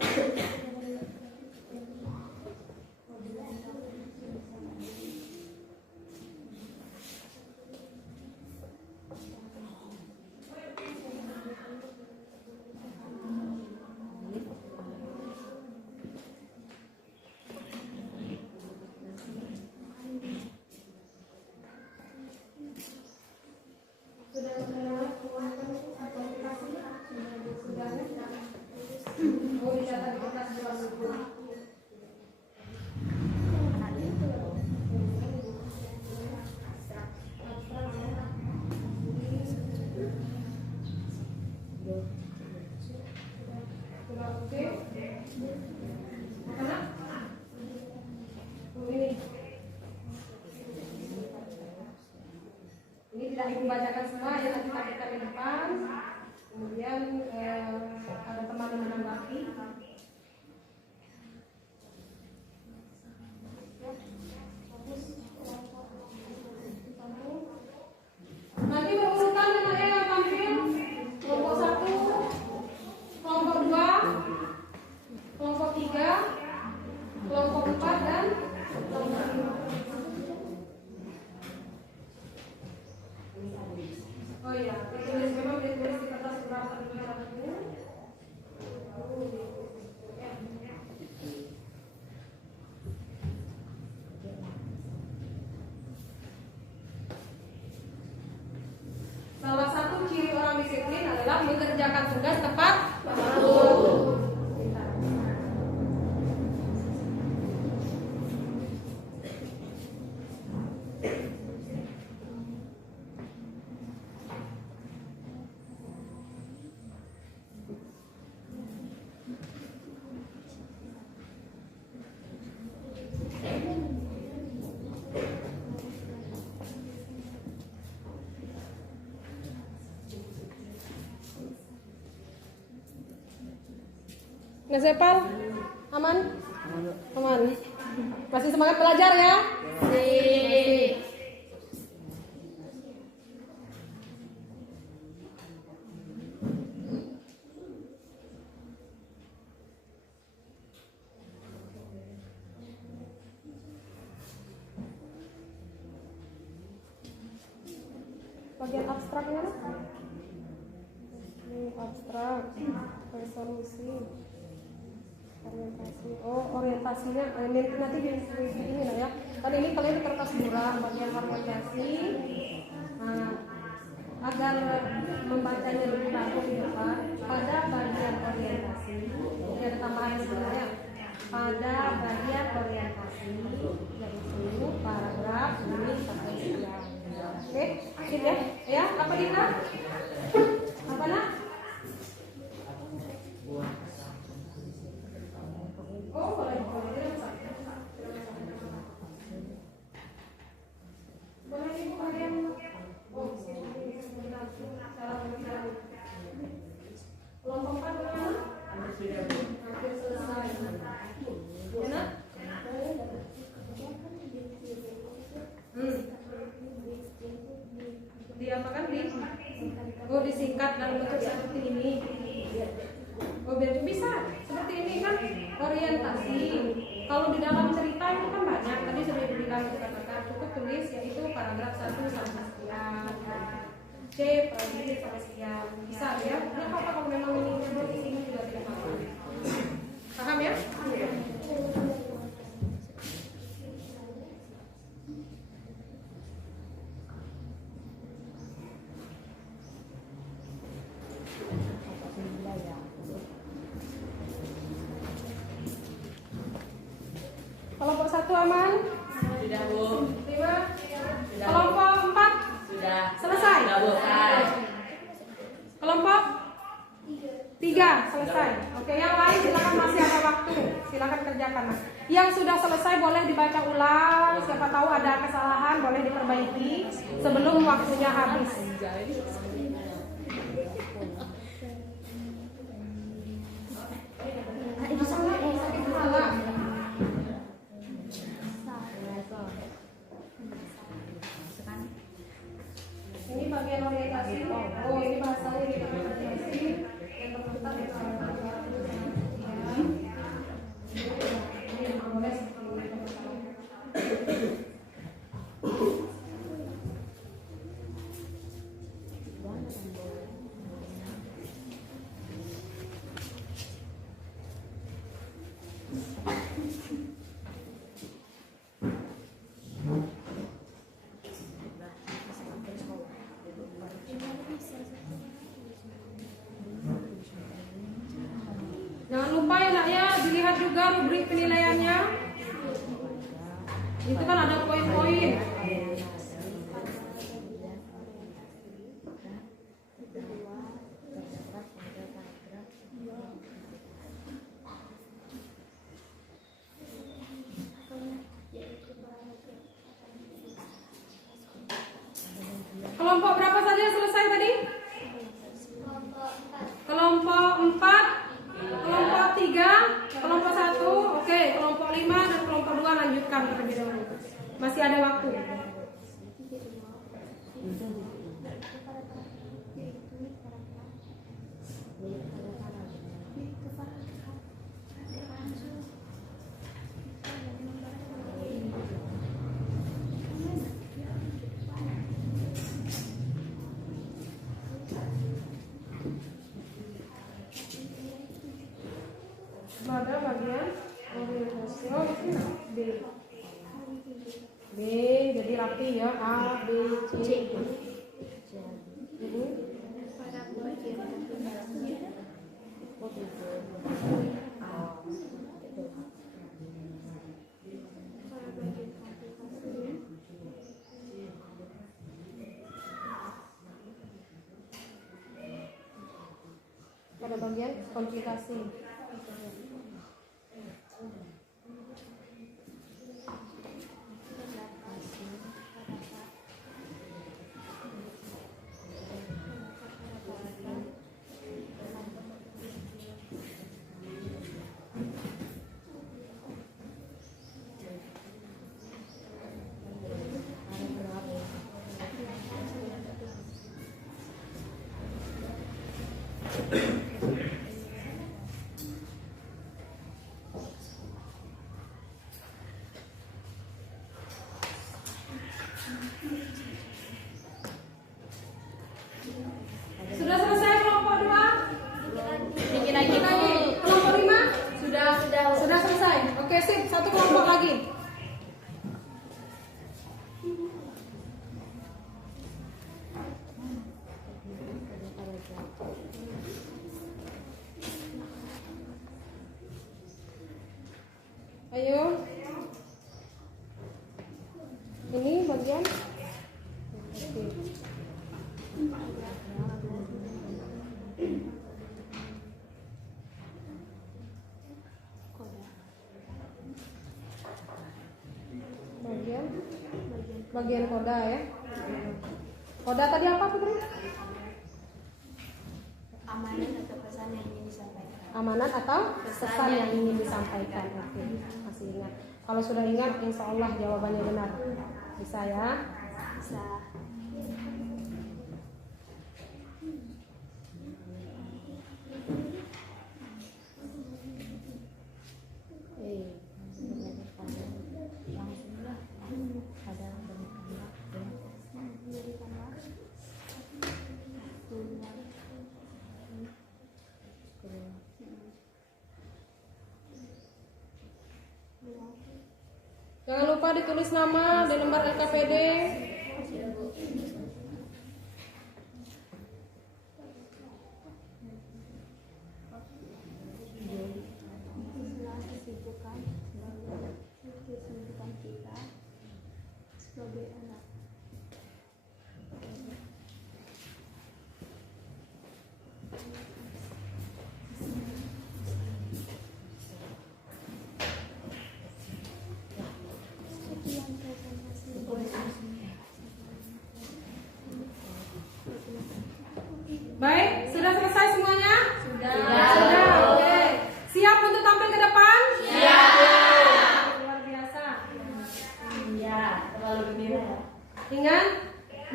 Ini tidak dibacakan semua ya, nanti kita di depan. Kemudian dalam mengerjakan tugas tepat waktu. Nasepal, aman? Aman. Masih semangat belajar ya? Bagian abstraknya? Ini abstrak, resolusi. Orientasi. Oh, orientasinya nanti ini lah ya. Kan ini kalian kertas murah bagian orientasi. Nah, agar membacanya lebih bagus di depan, pada bagian orientasi. Ini ada tambahan sebenarnya. Pada bagian orientasi yaitu paragraf ini sampai sekian. Oke, sip ya. Ya, apa Dina? Apa nak? Oh, boleh. Boleh ibu kalian. Oh, kelompok 4 bagaimana? Hampir selesai. Enak? Diapakan di? Oh, disingkat dalam bentuk seperti ini. Oh, biar bisa seperti ini kan orientasi. Kalau di dalam cerita itu kan banyak. Tadi sudah dibilang kata-kata cukup tulis yaitu paragraf 1 sampai sekian. C paragraf sampai sekian. Bisa ya? Nggak apa-apa kalau memang ini juga tidak apa-apa. Paham ya? Kelompok 1 aman? Sudah, Bu. 5? Sudah, Kelompok 4? Sudah. Selesai? Sudah, Bu. Selesai. Kelompok 3 selesai. Oke, yang lain silakan, masih ada waktu. Silakan kerjakan. Mas. Yang sudah selesai boleh dibaca ulang. Siapa tahu ada kesalahan boleh diperbaiki sebelum waktunya habis. Ini bagian orientasi. Oh, ini bahasanya di orientasi. Yang terletak di Jangan lupa ya nak ya, dilihat juga rubrik penilaiannya. Itu kan ada poin-poin. Kelompok berapa saja yang selesai tadi? Kelompok 4, kelompok 3, kelompok 1, oke, kelompok 5 dan kelompok 2 lanjutkan terlebih dahulu. Masih ada waktu. Pada bagian orientasi, oh itu B. B jadi rapi ya, A, B, C. pada bagian komplikasi. Sudah selesai kelompok 2? Bikin lagi Bu. Kelompok 5? Sudah. Sudah selesai. Oke, sip. Satu kelompok lagi. Ayo. Ini bagian. Oke. Bagian koda ya. Koda tadi apa Putri? Amanat atau pesan yang ingin disampaikan. Amanat atau pesan yang ingin disampaikan. Oke, masih ingat. Kalau sudah ingat, insya Allah jawabannya benar. Bisa ya? Bisa. Jangan lupa ditulis nama di lembar LKPD. Kesibukan kita sebagai anak. Baik, sudah selesai semuanya? Sudah. Sudah, oke. Siap untuk tampil ke depan? Luar biasa. Iya, terlalu gembira ya. Ingat,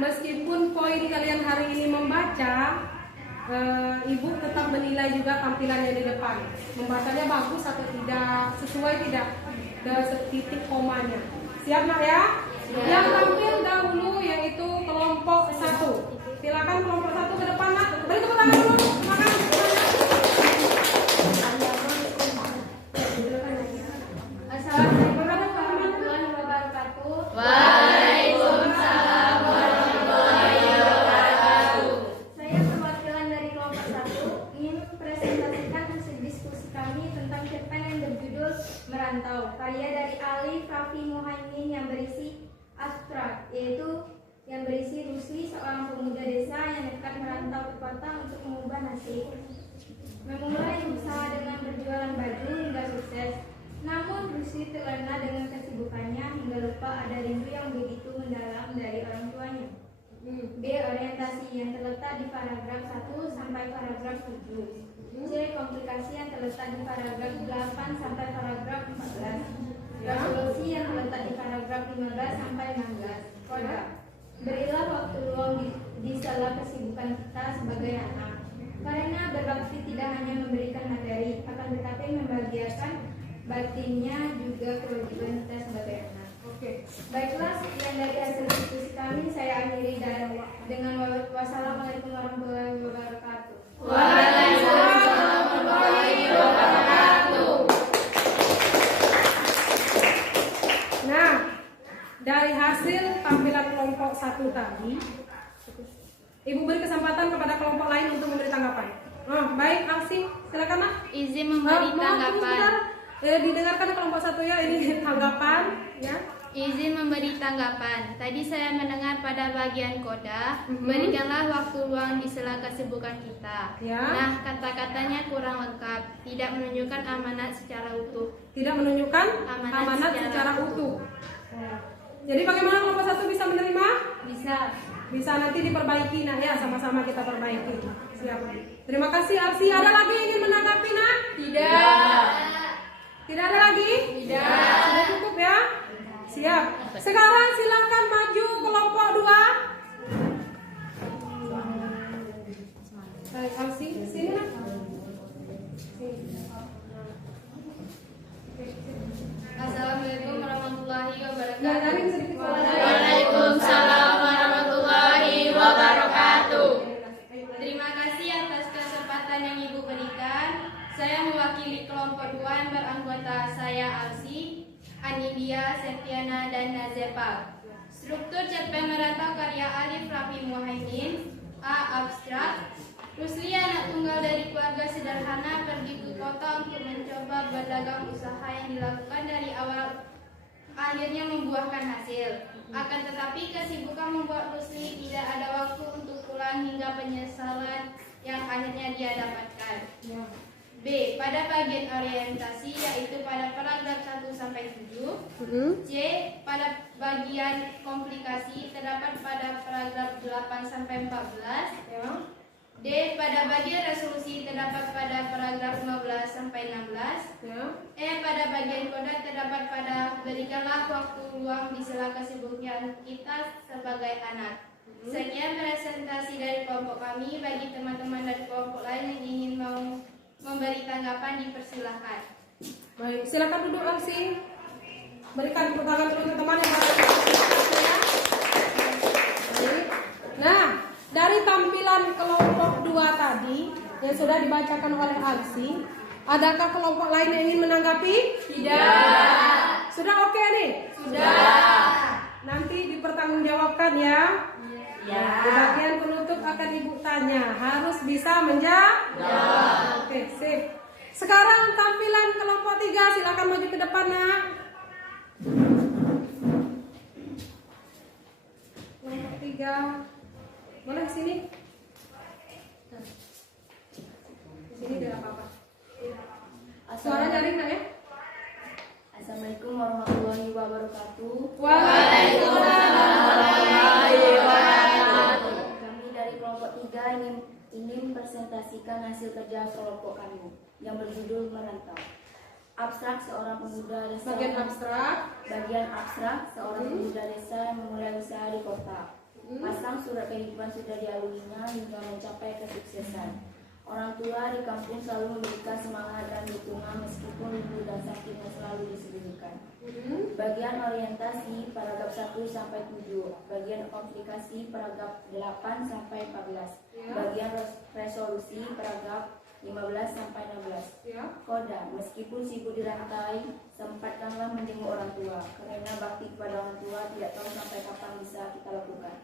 meskipun poin kalian hari ini membaca, ibu tetap menilai juga tampilannya di depan. Membacanya bagus atau tidak, sesuai tidak, titik komanya. Siap nak ya? Yang tampil dahulu yaitu kelompok 1. Silakan kelompok 1 ke depan nak. Beri tepuk tangan dulu. Semangat. Assalamualaikum warahmatullahi wabarakatuh. Waalaikumsalam warahmatullahi wabarakatuh. Saya perwakilan dari kelompok 1 ingin mempresentasikan hasil diskusi kami tentang cerpen yang berjudul Merantau, karya dari Alif Raffi Muhaimin yang berisi abstrak, yaitu yang berisi Rusli, seorang pemuda desa yang nekat merantau ke kota untuk mengubah nasib. Memulai usaha dengan berjualan baju hingga sukses. Namun Rusli terlena dengan kesibukannya hingga lupa ada rindu yang begitu mendalam dari orang tuanya. B. Orientasi yang terletak di paragraf 1 sampai paragraf 7. C. Komplikasi yang terletak di paragraf 8 sampai paragraf 14. Resolusi yang terletak di paragraf 15 sampai 16. Koda. Berilah waktu luang di sela kesibukan kita sebagai anak. Karena berbakti tidak hanya memberikan materi, akan tetapi membahagiakan batinnya juga kewajiban kita sebagai anak. Oke. Baiklah, sekian dari hasil diskusi kami. Saya akhiri dengan wassalamualaikum warahmatullahi wabarakatuh. Waalaikumsalam warahmatullahi wabarakatuh. Nah, dari hasil tampilan kelompok 1 tadi, Ibu beri kesempatan kepada kelompok lain untuk memberi tanggapan. Baik, Aksi, silakan Mak. Izin Mohon tunggu sebentar. Didengarkan kelompok 1 ya, ini tanggapan ya. Izin memberi tanggapan. Tadi saya mendengar pada bagian koda, berikanlah waktu luang di sela kesibukan kita. Ya. Nah, kata-katanya kurang lengkap, tidak menunjukkan amanat secara utuh. Tidak menunjukkan Amanat amanat secara secara utuh. Jadi bagaimana kelompok 1 bisa menerima? Bisa. Bisa, nanti diperbaiki nak ya, sama-sama kita perbaiki. Siap. Terima kasih Alsi. Ada lagi yang ingin menanggapi nak? Tidak. Tidak ada lagi? Tidak. Sudah cukup ya? Siap. Sekarang silakan maju kelompok 2. Baik, Alsi, sini nak. Assalamualaikum warahmatullahi wabarakatuh. Nggak daring sedikit suara. Waalaikumsalam warahmatullahi wabarakatuh. Terima kasih atas kesempatan yang Ibu berikan. Saya mewakili kelompok 2 yang beranggota saya Alsi, Anidia, Septiana, dan Nazepa. Struktur cerpen merantau karya Alif Rafi Muhaimin. A. Abstrak. Rusli anak tunggal dari keluarga sederhana pergi ke kota untuk mencoba berdagang usaha yang dilakukan dari awal akhirnya membuahkan hasil. Akan tetapi kesibukan membuat Rusli tidak ada waktu untuk pulang hingga penyesalan yang akhirnya dia dapatkan. B. Pada bagian orientasi yaitu pada paragraf 1 sampai 7. C. Pada bagian komplikasi terdapat pada paragraf 8 sampai 14. D. Pada bagian resolusi terdapat pada paragraf 15 sampai 16. E. Pada bagian koda terdapat pada berikanlah waktu luang di sela kesibukan kita sebagai anak. Sekian presentasi dari kelompok kami. Bagi teman-teman dari kelompok lain yang ingin mau memberi tanggapan dipersilahkan. Baik, silakan duduk Alsi. Berikan tepuk tangan dulu teman-teman yang baru. Baik. Nah, dari tampilan kelompok 2 tadi yang sudah dibacakan oleh Alsi, adakah kelompok lain yang ingin menanggapi? Tidak. Sudah oke nih? Sudah. Nanti dipertanggungjawabkan ya. Ya. Di bagian penutup akan Ibu tanya, harus bisa menjawab. Oke, sip. Sekarang tampilan kelompok 3, silakan maju ke depan nak. Kelompok 3. Boleh sini? Di sini biar apa-apa. Suara jaring nak ya? Assalamualaikum warahmatullahi wabarakatuh. Waalaikumsalam warahmatullahi wabarakatuh. Kami dari kelompok 3 ingin presentasikan hasil kerja kelompok kami yang berjudul Merantau. Abstrak seorang pemuda desa. Bagian abstrak seorang pemuda desa yang memulai usaha di kota. Pasang surat kehidupan sudah dialuinya hingga mencapai kesuksesan. Orang tua di kampung selalu memberikan semangat dan dukungan meskipun rindu dan sakitnya selalu disembunyikan. Bagian orientasi paragraf 1 sampai 7, bagian komplikasi paragraf 8 sampai 14, bagian resolusi paragraf 15 sampai 16. Koda, meskipun sibuk dirantai, sempatkanlah menjenguk orang tua, karena bakti kepada orang tua tidak tahu sampai kapan bisa kita lakukan.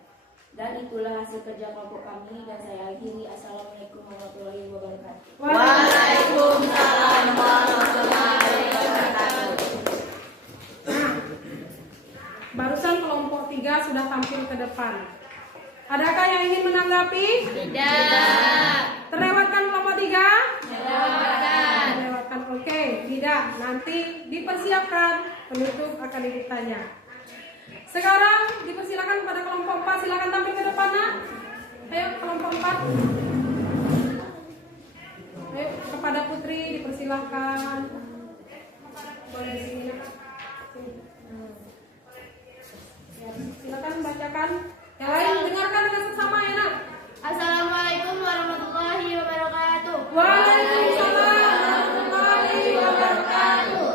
Dan itulah hasil kerja kelompok kami, dan saya akhiri. Assalamualaikum warahmatullahi wabarakatuh. Waalaikumsalam warahmatullahi wabarakatuh. Nah, barusan kelompok 3 sudah tampil ke depan. Adakah yang ingin menanggapi? Tidak. Terlewatkan kelompok 3? Terlewatkan. Terlewatkan, oke. Tidak, nanti dipersiapkan. Penutup akan ditanya. Sekarang dipersilakan kepada kelompok 4, silakan tampil ke depan nak. Ayo kelompok 4. Ayo kepada Putri dipersilakan. Boleh di sini nak. Sini. Ya, silakan bacakan. Yang lain dengarkan dengan seksama ya nak. Assalamualaikum warahmatullahi wabarakatuh. Waalaikumsalam warahmatullahi wabarakatuh.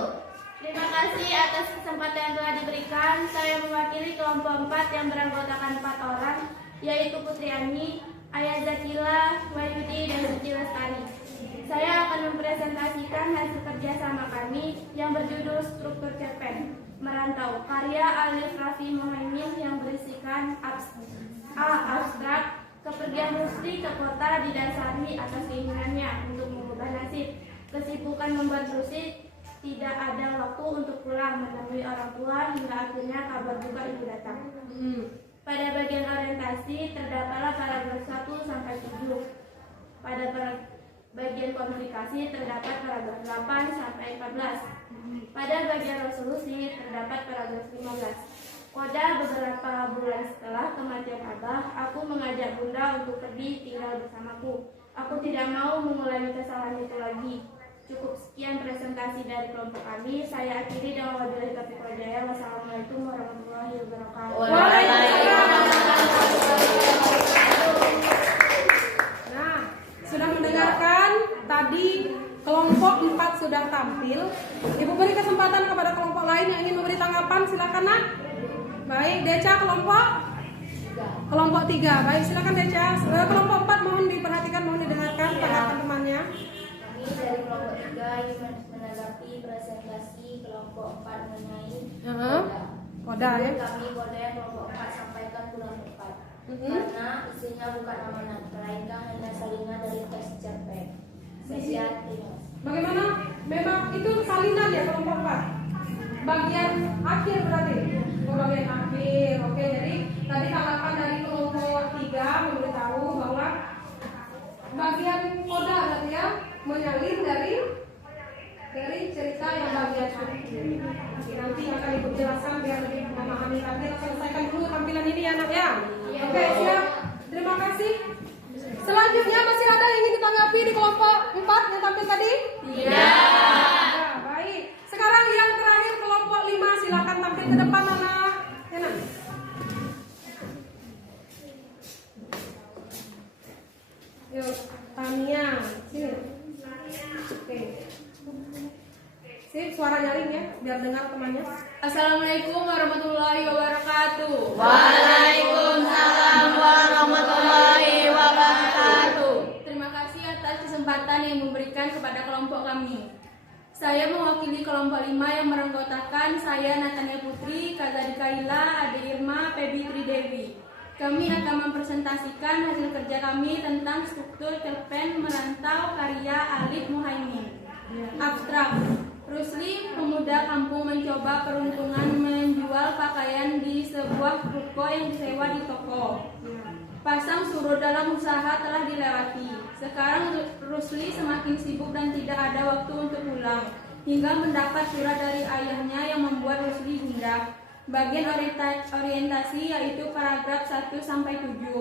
Terima kasih atas kesempatan yang telah diberikan. Saya mewakili kelompok 4 yang beranggotakan 4 orang, yaitu Putri Ani, Ayah Zakila, Wahyudi, dan Suci Lestari. Saya akan mempresentasikan hasil kerjasama kami yang berjudul Struktur Cerpen Merantau, karya Alif Rafi Muhaimin yang berisikan abstrak. Kepergian Rusli ke kota didasari atas keinginannya untuk mengubah nasib. Kesibukan membuat Rusli tidak ada waktu untuk pulang menemui orang tua hingga akhirnya kabar duka itu datang. Pada bagian orientasi terdapatlah paragraf 1 sampai 7. Pada bagian komunikasi terdapat paragraf 8 sampai 14. Pada bagian resolusi terdapat paragraf 15. Pada beberapa bulan setelah kematian Abah, aku mengajak Bunda untuk pergi tinggal bersamaku. Aku tidak mau mengulangi kesalahan itu lagi. Cukup sekian presentasi dari kelompok kami. Saya akhiri dengan wabillahi taufiq wal hidayah. Wassalamualaikum warahmatullahi wabarakatuh. Nah, sudah mendengarkan tadi kelompok 4 sudah tampil. Ibu beri kesempatan kepada kelompok lain yang ingin memberi tanggapan, silakan nak. Baik, Deca kelompok 3. Baik, silakan Deca. Kelompok 4 mohon diperhatikan, mohon didengarkan tanggapan temannya. Kami dari kelompok 3 ingin menanggapi presentasi kelompok 4 mengenai Koda ya. Kami koda kelompok 4 sampaikan kurang tepat. Karena isinya bukan amanat, melainkan hanya salinan dari tes cerpen. Bagaimana? Memang itu salinan ya kelompok 4. Bagian akhir berarti. Bagian akhir. Oke, jadi tadi tanggapan dari kelompok 3 memberitahu bahwa bagian koda berarti ya menyalin dari cerita yang bagian akhir. Nanti akan ibu jelaskan biar lebih memahami. Tapi selesaikan dulu tampilan ini ya nak ya. Oke, siap. Terima kasih. Selanjutnya masih ada yang ingin ditanggapi di kelompok 4 yang tampil tadi? Tidak. Baik. Sekarang yang terakhir kelompok 5, silakan tampil ke depan anak. Ya, nak. Yuk, Tania, sini. Oke. Sip, suara nyaring ya, biar dengar temannya. Assalamualaikum warahmatullahi wabarakatuh. Waalaikumsalam warahmatullahi wabarakatuh. Terima kasih atas kesempatan yang diberikan kepada kelompok kami. Saya mewakili kelompok 5 yang meranggotakan saya Natania Putri, Kazadi Kaila, Ade Irma, Pebi Tridewi. Kami akan mempresentasikan hasil kerja kami tentang struktur cerpen Merantau karya Alif Muhaimin. Abstrak. Rusli, pemuda kampung mencoba peruntungan menjual pakaian di sebuah ruko yang disewa di toko. Pasang surut dalam usaha telah dilewati. Sekarang Rusli semakin sibuk dan tidak ada waktu untuk pulang, hingga mendapat surat dari ayahnya yang membuat Rusli gundah. Bagian orientasi yaitu paragraf 1 sampai 7.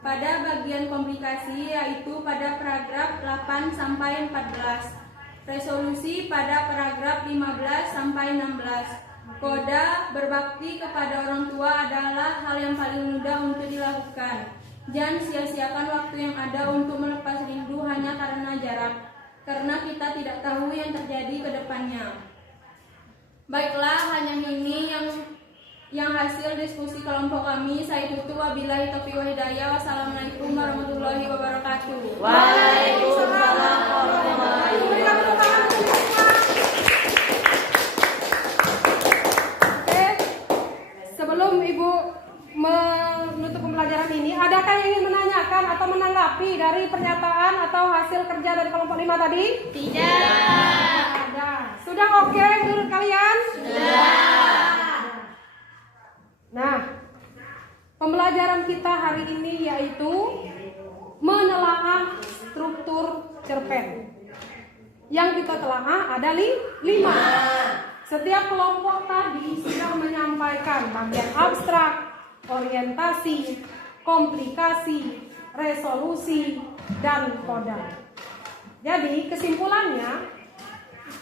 Pada bagian komplikasi yaitu pada paragraf 8 sampai 14. Resolusi pada paragraf 15 sampai 16. Koda berbakti kepada orang tua adalah hal yang paling mudah untuk dilakukan. Jangan sia-siakan waktu yang ada untuk melepas rindu hanya karena jarak, karena kita tidak tahu yang terjadi ke depannya. Baiklah, hanya ini yang hasil diskusi kelompok kami. Saya tutup, wabillahi taufiq wal hidayah. Wassalamualaikum warahmatullahi wabarakatuh. Waalaikumsalam warahmatullahi wabarakatuh. Oke, sebelum Ibu menutup pembelajaran ini, adakah yang ingin menanyakan atau menanggapi dari pernyataan atau hasil kerja dari kelompok 5 tadi? Tidak. Ada. Sudah oke menurut kalian? Sudah. Nah, pembelajaran kita hari ini yaitu menelaah struktur cerpen. Yang kita telaah ada 5. Setiap kelompok tadi sudah menyampaikan bagian abstrak, orientasi, komplikasi, resolusi, dan koda. Jadi kesimpulannya,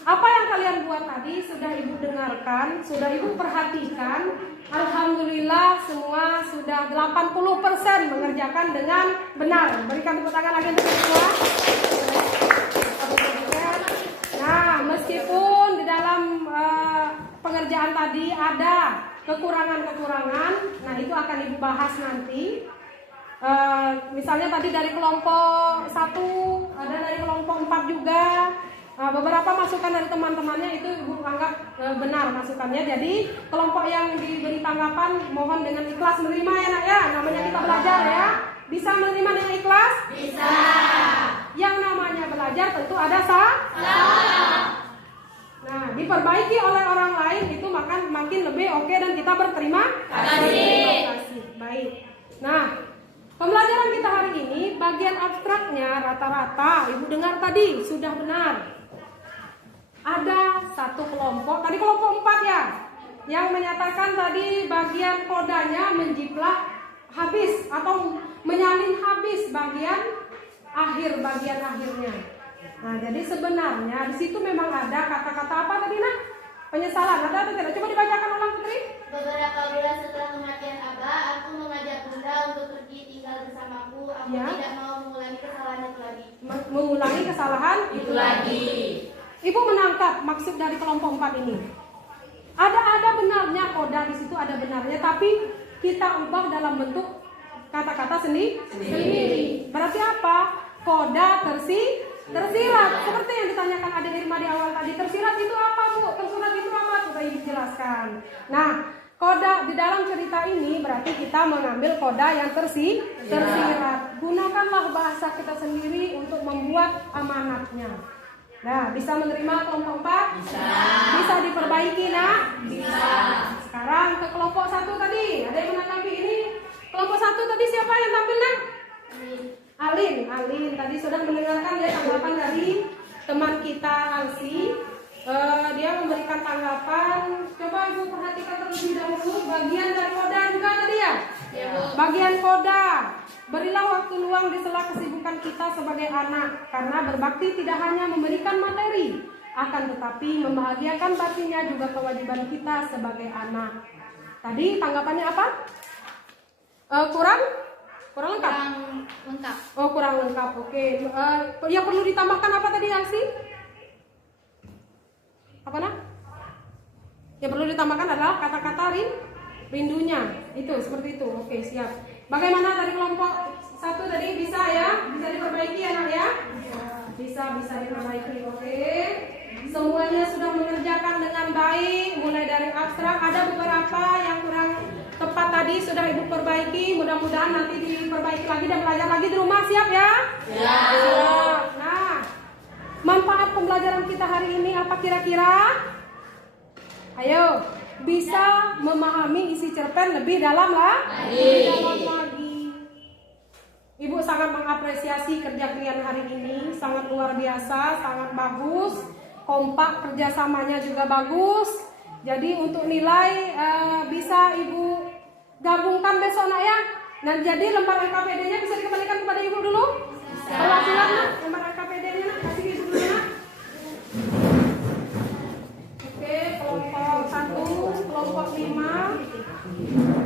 apa yang kalian buat tadi sudah Ibu dengarkan, sudah Ibu perhatikan. Alhamdulillah semua sudah 80% mengerjakan dengan benar. Berikan tepuk tangan lagi untuk semua. Nah, meskipun di dalam pengerjaan tadi ada kekurangan-kekurangan, nah itu akan Ibu bahas nanti. Misalnya tadi dari kelompok 1, ada dari kelompok 4 juga. Beberapa masukan dari teman-temannya itu Ibu anggap benar masukannya. Jadi kelompok yang diberi tanggapan mohon dengan ikhlas menerima ya nak ya. Namanya kita belajar ya. Bisa menerima dengan ikhlas? Bisa. Yang namanya belajar tentu ada salah. Nah, diperbaiki oleh orang lain itu makin lebih oke dan kita berterima kasih. Baik. Nah, pembelajaran kita hari ini bagian abstraknya rata-rata Ibu dengar tadi sudah benar. Ada satu kelompok, tadi kelompok 4 ya, yang menyatakan tadi bagian kodanya menjiplak habis atau menyalin habis bagian akhirnya. Nah, jadi sebenarnya di situ memang ada kata-kata apa tadi nak? Penyesalan ada atau tidak? Coba dibacakan ulang Putri. Beberapa bulan setelah kematian Abah, aku mengajak Bunda untuk pergi tinggal bersamaku. Aku tidak mau mengulangi kesalahan itu lagi. Mengulangi kesalahan itu lagi. Ibu menangkap maksud dari kelompok 4 ini. Ada benarnya koda di situ ada benarnya, tapi kita ubah dalam bentuk kata-kata sendiri. Berarti apa? Koda tersirat. Seperti yang ditanyakan Adik Irma di awal tadi. Tersirat itu apa, Bu? Tersurat itu apa? Sudah Ibu jelaskan. Nah, koda di dalam cerita ini berarti kita mengambil koda yang tersirat. Gunakanlah bahasa kita sendiri untuk membuat amanatnya. Nah, bisa menerima kelompok 4? Bisa diperbaiki, nak? Bisa. Sekarang ke kelompok 1 tadi. Ada yang menanggapi ini? Kelompok 1 tadi siapa yang tampil, nak? Alin tadi sudah mendengarkan ya tanggapan dari teman kita Alsi. Dia memberikan tanggapan. Coba Ibu perhatikan terlebih dahulu bagian dari koda juga tadi ya. Bagian koda. Berilah waktu luang di sela kesibukan kita sebagai anak, karena berbakti tidak hanya memberikan materi, akan tetapi membahagiakan batinnya juga kewajiban kita sebagai anak. Tadi tanggapannya apa? Kurang lengkap? Lengkap. Oh, kurang lengkap. Oke. Yang perlu ditambahkan apa tadi, Alsi? Apa nak? Yang perlu ditambahkan adalah kata-kata rindunya. Itu seperti itu. Oke, siap. Bagaimana tadi kelompok 1 tadi bisa ya? Bisa diperbaiki ya, nak ya? Bisa diperbaiki. Oke. Semuanya sudah mengerjakan dengan baik, mulai dari abstrak. Ada beberapa yang kurang tepat tadi sudah Ibu perbaiki. Mudah-mudahan nanti diperbaiki lagi dan belajar lagi di rumah. Siap ya? Siap. Nah, manfaat pembelajaran kita hari ini apa kira-kira? Ayo, bisa memahami isi cerpen lebih dalam lagi. Ibu sangat mengapresiasi kerja kalian hari ini, sangat luar biasa, sangat bagus, kompak, kerjasamanya juga bagus. Jadi untuk nilai bisa Ibu gabungkan besok nak ya. Nah, jadi lembar LKPD-nya bisa dikembalikan kepada Ibu dulu. Perwakilan nak, lembar LKPD-nya nak kasih Ibu dulu nak. Oke, kelompok 1, kelompok 5,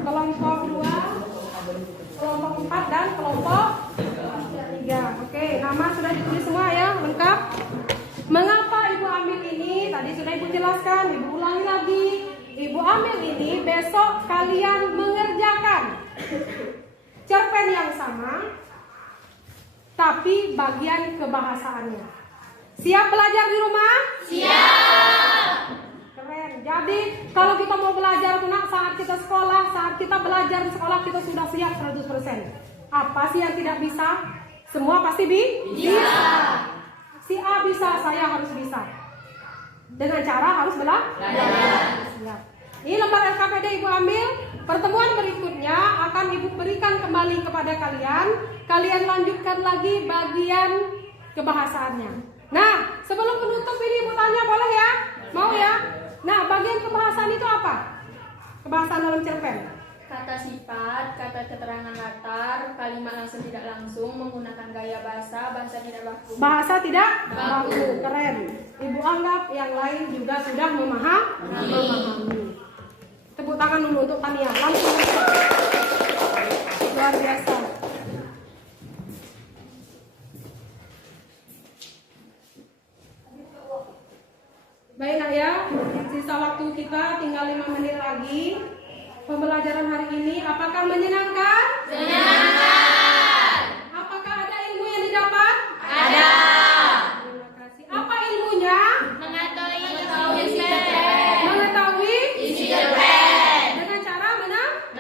kelompok 2, kelompok 4 dan kelompok 3. Oke, nama sudah ditulis semua ya, lengkap. Mengapa Ibu ambil ini? Tadi sudah Ibu jelaskan, Ibu ulangi lagi. Ibu ambil ini, besok kalian mengerjakan cerpen yang sama, tapi bagian kebahasaannya. Siap belajar di rumah? Siap. Keren. Jadi kalau kita mau belajar saat kita sekolah, saat kita belajar di sekolah kita sudah siap 100%. Apa sih yang tidak bisa? Semua pasti bisa. Si A bisa, saya harus bisa. Dengan cara harus belajar. Siap. Ini lembar LKPD Ibu ambil. Pertemuan berikutnya akan Ibu berikan kembali kepada kalian. Kalian lanjutkan lagi bagian kebahasaannya. Nah, sebelum penutup ini Ibu tanya, boleh ya? Mau ya? Nah, bagian kebahasaan itu apa? Kebahasaan dalam cerpen. Kata sifat, kata keterangan latar, kalimat langsung tidak langsung, menggunakan gaya bahasa, bahasa tidak baku. Bahasa tidak baku. Keren. Ibu anggap yang lain juga sudah memahami. Tepuk tangan dulu untuk Tania. Langsung luar biasa. Baik nak ya, sisa waktu kita tinggal 5 menit lagi. Pembelajaran hari ini apakah menyenangkan? Menyenangkan. Apakah ada ilmu yang didapat? Ada. Terima kasih. Apa ilmunya? Mengetahui isi cerpen. Dengan cara menambah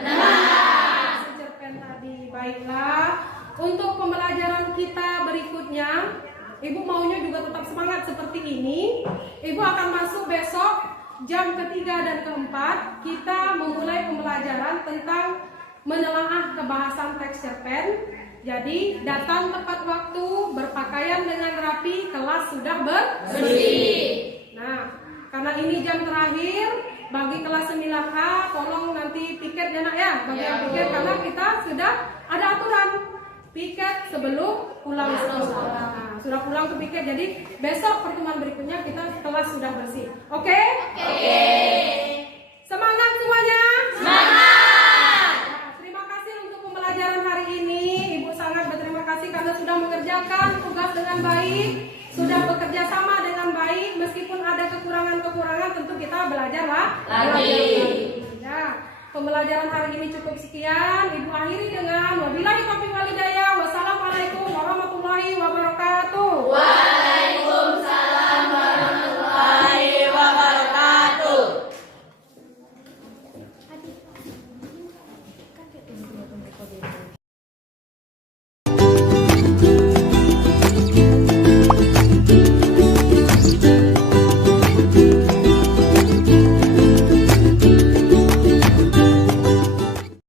isi cerpen tadi. Baiklah. Untuk pembelajaran kita berikutnya, Ibu maunya juga tetap semangat seperti ini. Ibu akan masuk besok jam ketiga dan keempat. Kita memulai pembelajaran tentang menelaah kebahasan teks cerpen. Jadi datang tepat waktu, berpakaian dengan rapi, kelas sudah bersih. Nah, karena ini jam terakhir bagi kelas 9A, tolong nanti piket ya nak ya, bagian piket karena kita sudah ada aturan piket sebelum pulang sekolah. Nah, sudah pulang ke piket, jadi besok pertemuan berikutnya kita kelas sudah bersih. Oke? Oke. Semangat semuanya. Semangat. Nah, terima kasih untuk pembelajaran hari ini. Ibu sangat berterima kasih karena sudah mengerjakan tugas dengan baik, sudah bekerja sama dengan baik. Meskipun ada kekurangan-kekurangan, tentu kita belajar lagi. Ya. Pembelajaran hari ini cukup sekian. Ibu akhiri dengan wabillahi taufiq wal hidayah. Wassalamualaikum warahmatullahi wabarakatuh.